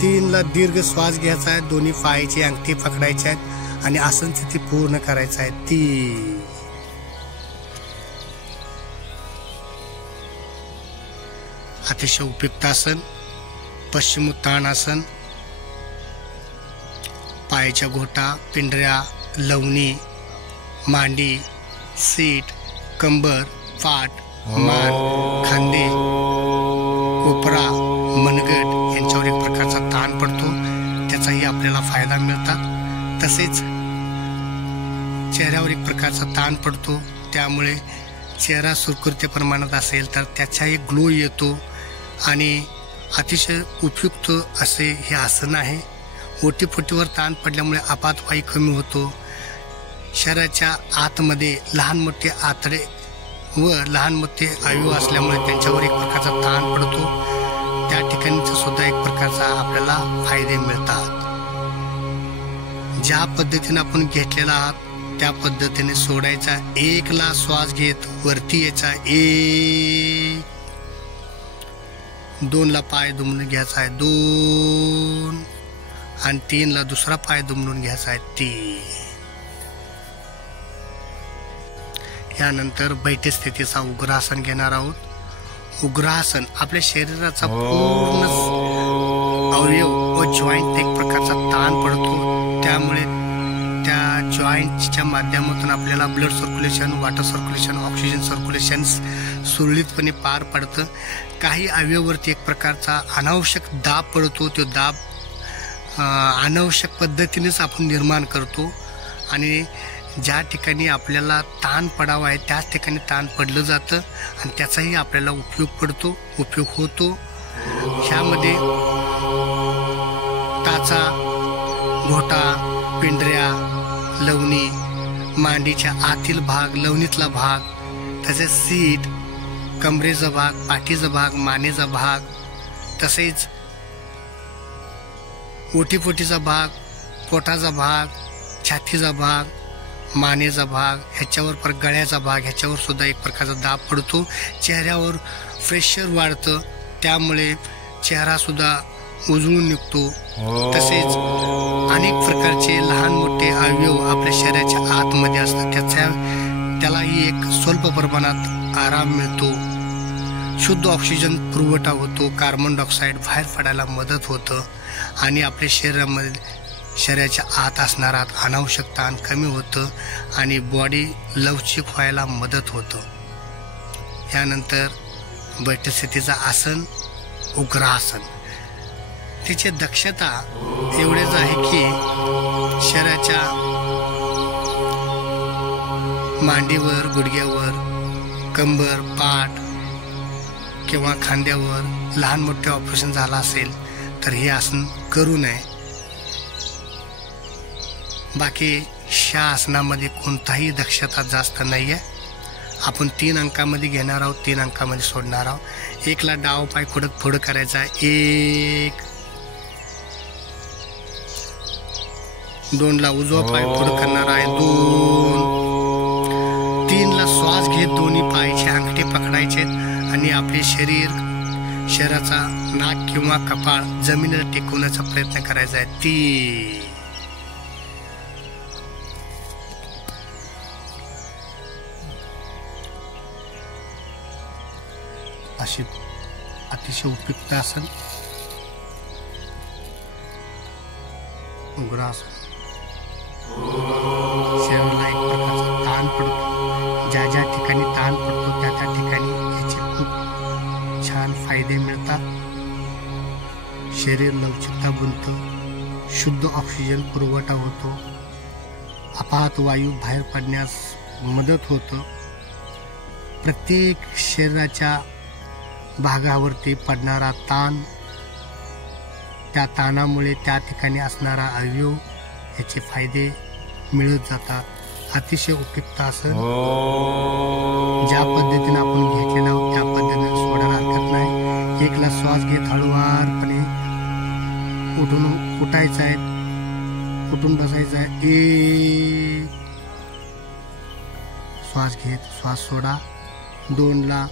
3 ला दीर्घ श्वास घ्यायचा आहे, दोन्ही पायाची अंगठी पकडायची आहेत आणि आसन स्थिती पूर्ण करायचं आहे, 3. अतिशय उपयुक्त आसन पश्चिम उत्तानासन. पायाच्या घोटा, पिंढऱ्या, लवणी, मांडी, सीट, कंबर, पाठ, मान, खांदे, कोपरा, मनगट यांच्यावर एक प्रकारचा ताण पडतो. त्याचाही आपल्याला फायदा मिळतात. तसेच चेहऱ्यावर एक प्रकारचा ताण पडतो. त्यामुळे चेहरा सुरकुत्या प्रमाणात असेल तर त्याचाही ग्लो येतो आणि अतिशय उपयुक्त असे हे आसन आहे. ओटीपोटीवर ताण पडल्यामुळे अपातवायू कमी होतो. शरीराच्या आतमध्ये लहान मोठे आतडे व लहान मोठे अवयव असल्यामुळे त्यांच्यावर एक प्रकारचा ताण पडतो. त्या ठिकाणीचा सुद्धा एक प्रकारचा आपल्याला फायदे मिळतात. ज्या पद्धतीने आपण घेतलेला आहात त्या पद्धतीने सोडायचा. 1 ला श्वास घेत वरती यायचा, 1, 2 ला पाय दुमडून घ्यायचा आहे, 2 आणि 3 ला दुसरा पाय दुमडून घ्यायचा आहे, 3. यानंतर बैठी स्थितीचा उग्रासन घेणार आहोत. उग्रासन आपल्या शरीराचा पूर्ण अवयव व जॉईंट एक प्रकारचा ताण पडतो. त्यामुळे त्या जॉईंटच्या माध्यमातून आपल्याला blood circulation, water circulation, oxygen circulation सुरळीतपणे पार पडतं. काही अवयवावरती एक प्रकारचा अनावश्यक दाब पडतो. तो दाब अनावश्यक पद्धतीनेच आपण निर्माण करतो आणि ज्या ठिकाणी आपल्याला ताण पडावा आहे त्याच ठिकाणी ताण पडलं जातं आणि त्याचाही आपल्याला उपयोग होतो. ह्यामध्ये टाचा, घोटा, पिंढऱ्या, लवणी, मांडीच्या आतील भाग, लवणीतला भाग, तसेच सीट, कमरेचा भाग, पाठीचा भाग, मानेचा भाग, तसेच ओटीपोटीचा भाग, पोटाचा भाग, छातीचा भाग, मानेचा भाग, ह्याच्यावर पर गळ्याचा भाग, ह्याच्यावर सुद्धा एक प्रकारचा दाब पडतो. चेहऱ्यावर प्रेशर वाढतं. त्यामुळे चेहरा सुद्धा उजळून निघतो. तसेच अनेक प्रकारचे लहान मोठे अवयव आपल्या शरीराच्या आतमध्ये असतात. त्यालाही एक स्वल्प प्रमाणात आराम मिळतो. शुद्ध ऑक्सिजन पुरवठा होतो. कार्बन डायऑक्साईड बाहेर पडायला मदत होतं आणि आपल्या शरीराच्या आत असणारा अनावश्यक ताण कमी होतं आणि बॉडी लवचिक व्हायला मदत होतं. यानंतर बैठ स्थितीचं आसन उग्रासन. तिची दक्षता एवढेच आहे की शरीराच्या मांडीवर, गुडघ्यावर, कंबर, पाठ किंवा खांद्यावर लहान मोठे ऑपरेशन झालं असेल तर हे आसन करू नये. बाकी ह्या आसनामध्ये कोणताही दक्षता जास्त नाही आहे. आपण 3 अंकामध्ये घेणार आहोत, 3 अंकामध्ये सोडणार आहोत. 1 ला डाव पाय पुढं करायचा आहे, 1. 2 ला उजवा पाय पुढं करणार आहे, 2. 3 ला श्वास घेत दोन्ही पायाचे अंगठे पकडायचे आणि आपले शरीराचा नाक किंवा कपाळ जमिनीला टेकवण्याचा प्रयत्न करायचा आहे, 3. अशी अतिशय उपयुक्त आसन उग्रासन. शरीराला एक प्रकारचा ताण पडतो. ज्या ज्या ठिकाणी ताण पडतो त्या त्या ठिकाणी याचे खूप छान फायदे मिळतात. शरीर लवचिकता बनतं, शुद्ध ऑक्सिजन पुरवठा होतो, अपाहत वायू बाहेर पडण्यास मदत होतं. प्रत्येक शरीराच्या भागावरती पडणारा ताण, त्या ताणामुळे त्या ठिकाणी असणारा अवयव याचे फायदे मिळत जातात. अतिशय उपयुक्त आसन. ज्या पद्धतीने आपण घेतलेला आहोत त्या पद्धतीने सोडायला हरकत नाही. 1 ला श्वास घेत हळूवारपणे उठायचं आहे, उठून बसायचं आहे, 1. श्वास घेत श्वास सोडा. 2 ला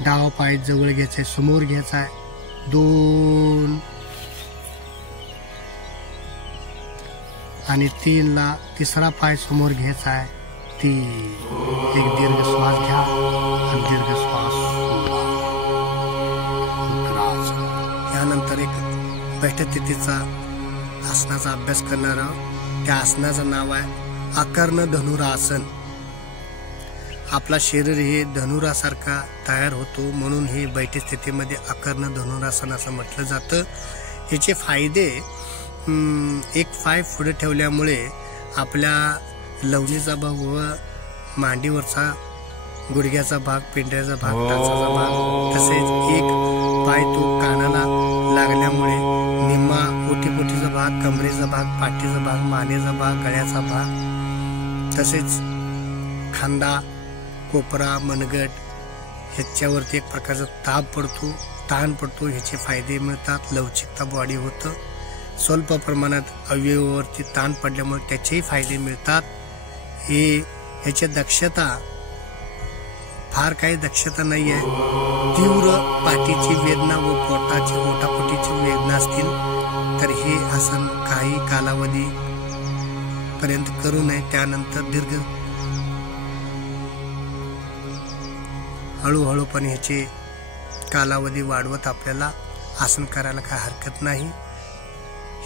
डावा पाय जवळ घ्यायचा, समोर घ्यायचा आहे, 2. आणि 3 ला तिसरा पाय समोर घ्यायचा आहे, 3. एक दीर्घ श्वास घ्या आणि दीर्घ श्वास सोडा. यानंतर एक बैठ स्थितीचा आसनाचा अभ्यास करणार आहोत. त्या आसनाचं नाव आहे आकर्ण धनुरासन. आपला शरीर हे धनुरासारखा तयार होतो म्हणून हे बैठ स्थितीमध्ये आकर्ण धनुरासन असं म्हटलं जातं. याचे फायदे, एक पाय पुढे ठेवल्यामुळे आपल्या लवणीचा भाग व मांडीवरचा गुडघ्याचा भाग, पिंढऱ्याचा भाग, टाचाचा भाग, तसेच एक पाय तो कानाला लागल्यामुळे निम्मा ओटीपोटीचा भाग, कमरेचा भाग, पाठीचा भाग, मानेचा भाग, गळ्याचा भाग, तसेच खांदा, कोपरा, मनगट ह्याच्यावरती एक प्रकारचा ताण पडतो. ह्याचे फायदे मिळतात. लवचिकता बॉडी होतं. स्वल्प प्रमाणात अवयवावरती ताण पडल्यामुळे त्याचेही फायदे मिळतात. ह्याची दक्षता फार काही दक्षता नाही आहे. तीव्र पाठीची वेदना व ओटापोटीची वेदना असतील तर हे आसन काही कालावधी पर्यंत करू नये. त्यानंतर दीर्घ हळूहळूपणे ह्याचे कालावधी वाढवत आपल्याला आसन करायला काय हरकत नाही.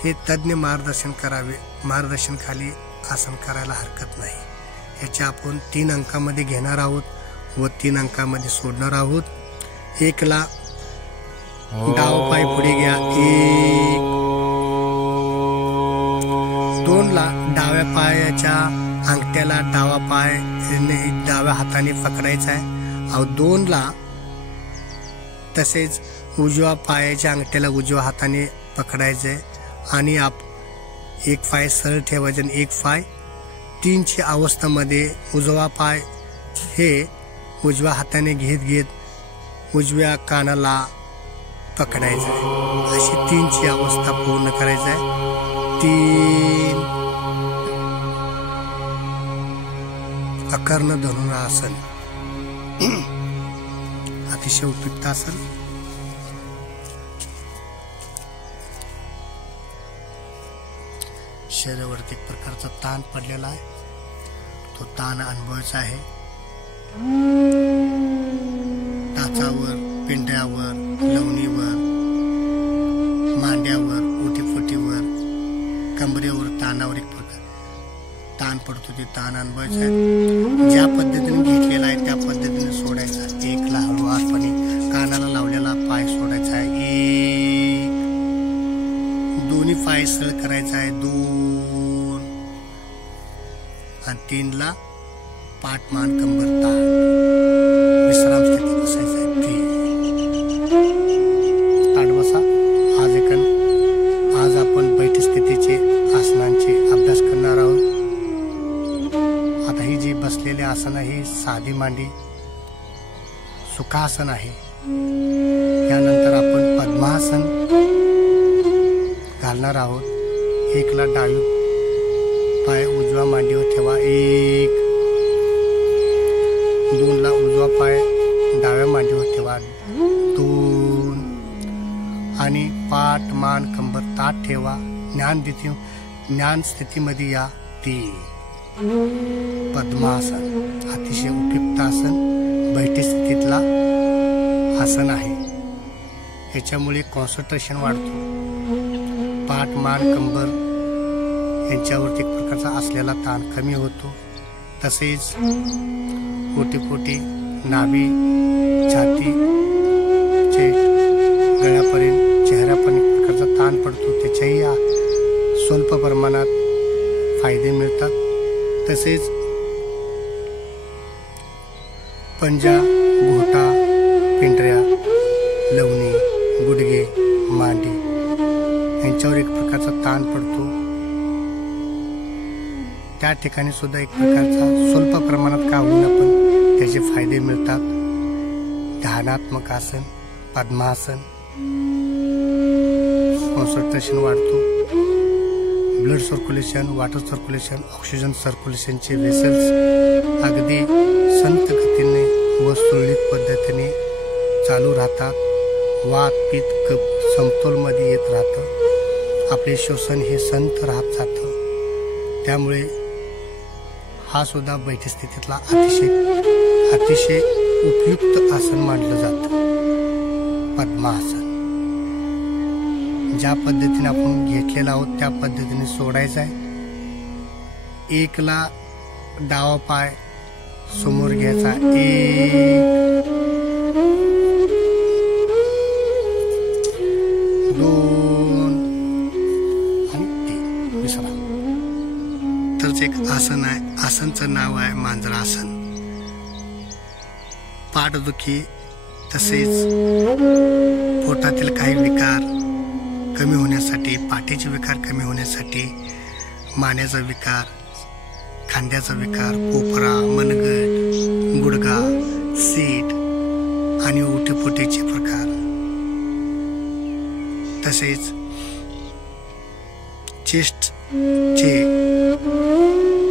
हे तज्ञ मार्गदर्शनाखाली आसन करायला हरकत नाही. ह्याचे आपण 3 अंकामध्ये घेणार आहोत व 3 अंकामध्ये सोडणार आहोत. 1 ला डाव पाय पुढे घ्या, 1. 2 ला डाव्या पायाच्या अंगठ्याला डाव्या हाताने पकडायचा आहे. 2 ला तसेच उजव्या पायाच्या अंगठ्याला उजव्या हाताने पकडायचे आणि एक पाय सरळ ठेवायचे आणि एक पाय 3 ची अवस्थेमध्ये उजवा पाय हे उजव्या हाताने घेत उजव्या कानाला पकडायचं आहे. अशी 3 ची अवस्था पूर्ण करायची आहे. 3 आकर्ण धनुरासन अतिशय उपयुक्त आसन. शरीरावरती एक प्रकारचा ताण पडलेला आहे. तो ताण अनुभवायचा आहे. टाचावर, पिंढ्यावर, लवणीवर, मांड्यावर, ओटीफोटीवर, कमरेवर, ताणावर एक प्रकार ताण पडतो. ते ताण अनुभवायचा आहे. ज्या पद्धतीने घेतलेला आहे त्या पद्धतीने सोडायचा. 1 ला हळूवारपणे मांडी सुखासन आहे. यानंतर आपण पद्मासन घालणार आहोत. एकला डावी पाय उजव्या मांडीवर ठेवा. 1 2ला उजवा पाय डाव्या मांडीवर ठेवा. 2 आणि पाठ मान कंबर ताठ ठेवा. ज्ञान स्थितीमध्ये या. 3 पद्मासन अतिशय उपयुक्त आसन, बैठी स्थितीतला आसन आहे. याच्यामुळे कॉन्सन्ट्रेशन वाढतो. पाठ मान कंबर यांच्यावरती एक प्रकारचा असलेला ताण कमी होतो. तसेच ओटीपोटी नाभी छाती गळ्यापर्यंत चेहऱ्यापर्यंत एक प्रकारचा ताण पडतो. त्याच्याही स्वल्प प्रमाणात फायदे मिळतात. तसेच पंजा घोटा पिंढऱ्या लवणी गुडघे मांडी यांच्यावर एक प्रकारचा ताण पडतो. त्या ठिकाणी सुद्धा एक प्रकारचा स्वल्प प्रमाणात का होईना पण त्याचे फायदे मिळतात. ध्यानात्मक आसन पद्मासन कॉन्सन्ट्रेशन वाढतो. Blood circulation water circulation oxygen सर्क्युलेशनचे वेसल्स अगदी संत गतीने व सुरळीत पद्धतीने चालू राहतात. वात पित्त कफ समतोलमध्ये येत राहतं. आपले श्वसन हे संत राहत जातं. त्यामुळे हा सुद्धा बैठी स्थितीतला अतिशय उपयुक्त आसन मानलं जातं. पद्मासन ज्या पद्धतीने आपण घेतलेला आहोत त्या पद्धतीने सोडायचं आहे. 1ला डावा पाय समोर घ्यायचा. 1 2 आणि 3 विसरा. तरच एक आसन आहे. आसनचं नाव आहे मांजरासन. पाठदुखी तसेच पोटातील काही विकार कमी होण्यासाठी, पाठीचे विकार कमी होण्यासाठी, मानेचा विकार, खांद्याचा विकार, कोपरा, मनगट, गुडघा, सीट आणि ओटीपोटीचे प्रकार, तसेच चेस्टचे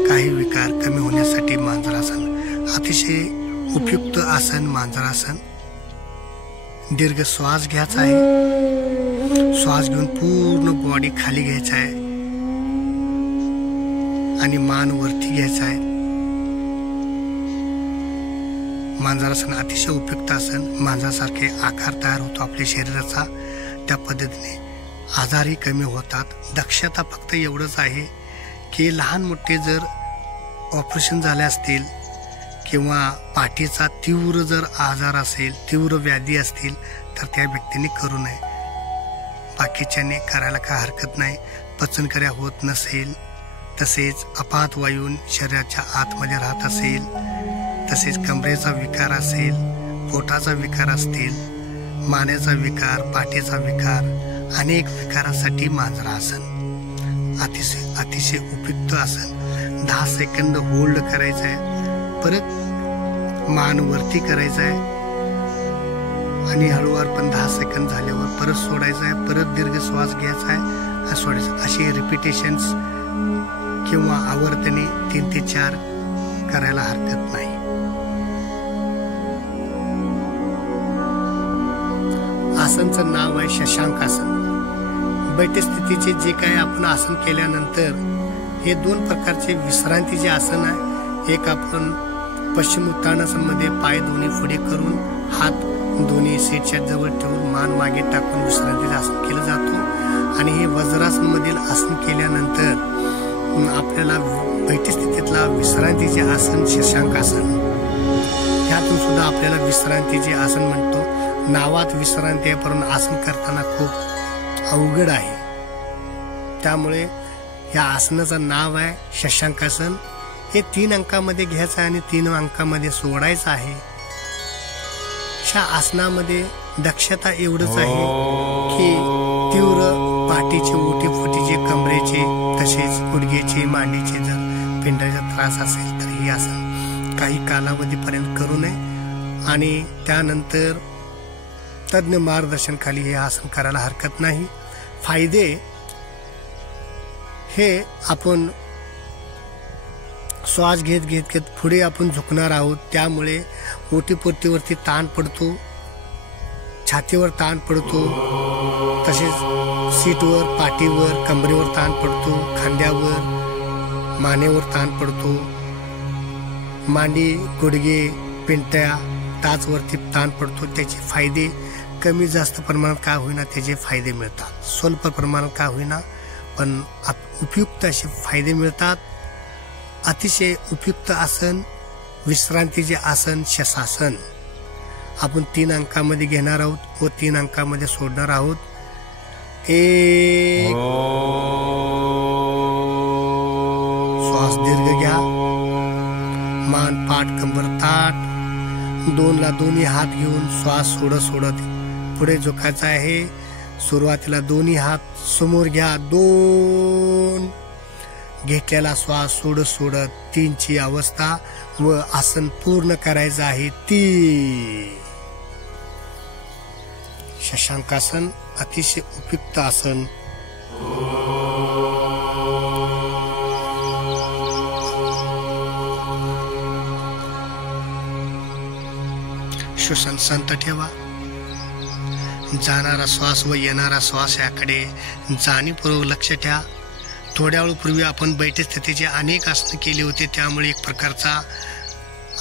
काही विकार कमी होण्यासाठी मांजरासन अतिशय उपयुक्त आसन. मांजरासन दीर्घ श्वास घ्यायचा आहे. श्वास घेऊन पूर्ण बॉडी खाली घ्यायचा आहे आणि मान वरती घ्यायचा आहे. मांजरासन अतिशय उपयुक्त आसन. मांजरासारखे आकार तयार होतो आपल्या शरीराचा. त्या पद्धतीने आजारही कमी होतात. दक्षता फक्त एवढंच आहे की लहान मोठे जर ऑपरेशन झाले असतील किंवा पाठीचा तीव्र जर आजार असेल, तीव्र व्याधी असतील तर त्या व्यक्तीने करू नये. बाकीच्याने करायला काय हरकत नाही. पचनक्रिया होत नसेल, तसेच अपात वायू शरीराच्या आतमध्ये राहत असेल, तसेच कमरेचा विकार असेल, पोटाचा विकार असतील, मानेचा विकार, पाठीचा विकार, अनेक विकारासाठी मांजरासन अतिशय उपयुक्त आसन. 10 सेकंद होल्ड करायचं आहे. परत मान वरती करायचं आहे आणि हळूवार पण 10 सेकंद झाल्यावर परत सोडायचं आहे. परत दीर्घ श्वास घ्यायचा आहे आणि सोडायचं. असे रिपिटेशन्स किंवा आवर्तने 3 ते 4 करायला हरकत नाही. आसनचं नाव आहे शशांकासन. बैठी स्थितीचे जे काही आपण आसन केल्यानंतर हे 2 प्रकारचे विश्रांतीचे आसन आहे. एक आपण पश्चिम उत्तानासनमध्ये पाय दोन्ही पुढे करून हात दोन्ही सीटच्या जवळ ठेवून मान मागे टाकून विश्रांतीचं आसन केलं जातो. आणि हे वज्रासन मधील आसन केल्यानंतर आपल्याला बैठी स्थितीतला विश्रांतीचे आसन शशांकासन. ह्यातून सुद्धा आपल्याला विश्रांतीचे आसन म्हणतो. नावात विश्रांती आहे परंतु आसन करताना खूप अवघड आहे. त्यामुळे या आसनाचं नाव आहे शशांकासन. हे 3 अंकामध्ये घ्यायचं आहे आणि 3 अंकामध्ये सोडायचं आहे. ह्या आसनामध्ये दक्षता एवढंच आहे की तीव्र पाठीचे, ओटीपोटीचे, कमरेचे, तसेच गुडघेचे, मांडीचे जर पिंडाचा त्रास असेल तर हे आसन काही कालावधीपर्यंत करू नये आणि त्यानंतर तज्ञ मार्गदर्शनाखाली हे आसन करायला हरकत नाही. फायदे हे आपण श्वास घेत घेत घेत पुढे आपण झुकणार आहोत, त्यामुळे ओटीपोटीवरती ताण पडतो, छातीवर ताण पडतो, तसेच सीटवर, पाठीवर, कमरेवर ताण पडतो, खांद्यावर, मानेवर ताण पडतो, मांडी, गुडघे, पिंट्या, टाचवरती ताण पडतो. त्याचे फायदे कमी जास्त प्रमाणात का होईना त्याचे फायदे मिळतात. स्वल्प प्रमाणात का होईना पण उपयुक्त असे फायदे मिळतात. अतिशय उपयुक्त आसन विश्रांतीचे आसन शशासन आपण 3 अंकामध्ये घेणार आहोत व 3 अंकामध्ये सोडणार आहोत. 1 श्वास दीर्घ घ्या, मान पाठ कंबर ताठ. 2 ला दोन्ही हात घेऊन श्वास सोडत सोडत पुढे झुकायचा आहे. सुरुवातीला दोन्ही हात समोर घ्या. 2 घेतलेला श्वास सोडत सोडत 3 ची अवस्था व आसन पूर्ण करायचं आहे. 3 शशांकासन अतिशय उपयुक्त आसन. श्वसन संत ठेवा. जाणारा श्वास व येणारा श्वास याकडे जाणीवपूर्वक लक्ष ठेवा. थोड्या वेळपूर्वी आपण बैठक स्थितीचे अनेक आसने केली होती, त्यामुळे एक प्रकारचा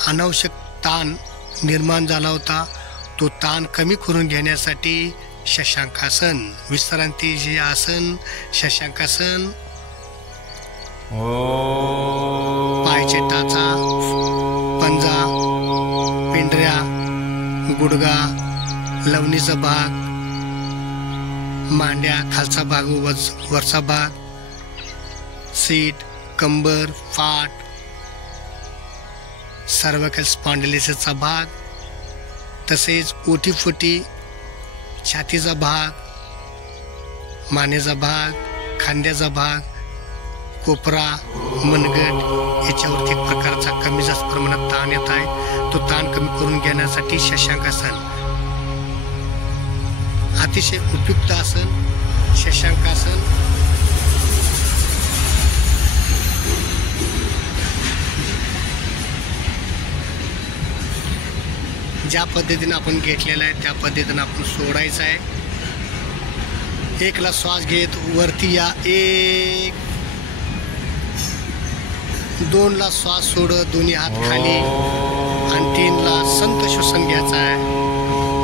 अनावश्यक ताण निर्माण झाला होता. तो ताण कमी करून घेण्यासाठी शशांकासन विश्रांतीचे आसन शशांकासन. पायाचे टाचा, पंजा, पिंढऱ्या, गुडगा, लवणीचा भाग, मांड्या, खालचा भाग व वरचा भाग, सीट, कंबर, पाठ, सर्व्हिकल स्पॉन्डिलिसिसचा भाग, तसेच ओटीफोटी, छातीचा भाग, मानेचा भाग, खांद्याचा भाग, कोपरा, मनगट याच्यावरती एक प्रकारचा कमी जास्त प्रमाणात ताण येत आहे. तो ताण कमी करून घेण्यासाठी शशांकासन अतिशय उपयुक्त आसन. शशांकासन ज्या पद्धतीने आपण घेतलेला आहे त्या पद्धतीने आपण सोडायचं आहे. 1 ला श्वास घेत वरती या. 1 2 ला श्वास सोडत दोन्ही हात खाली आणि 3 ला संत श्वसन घ्यायचा आहे.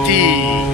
3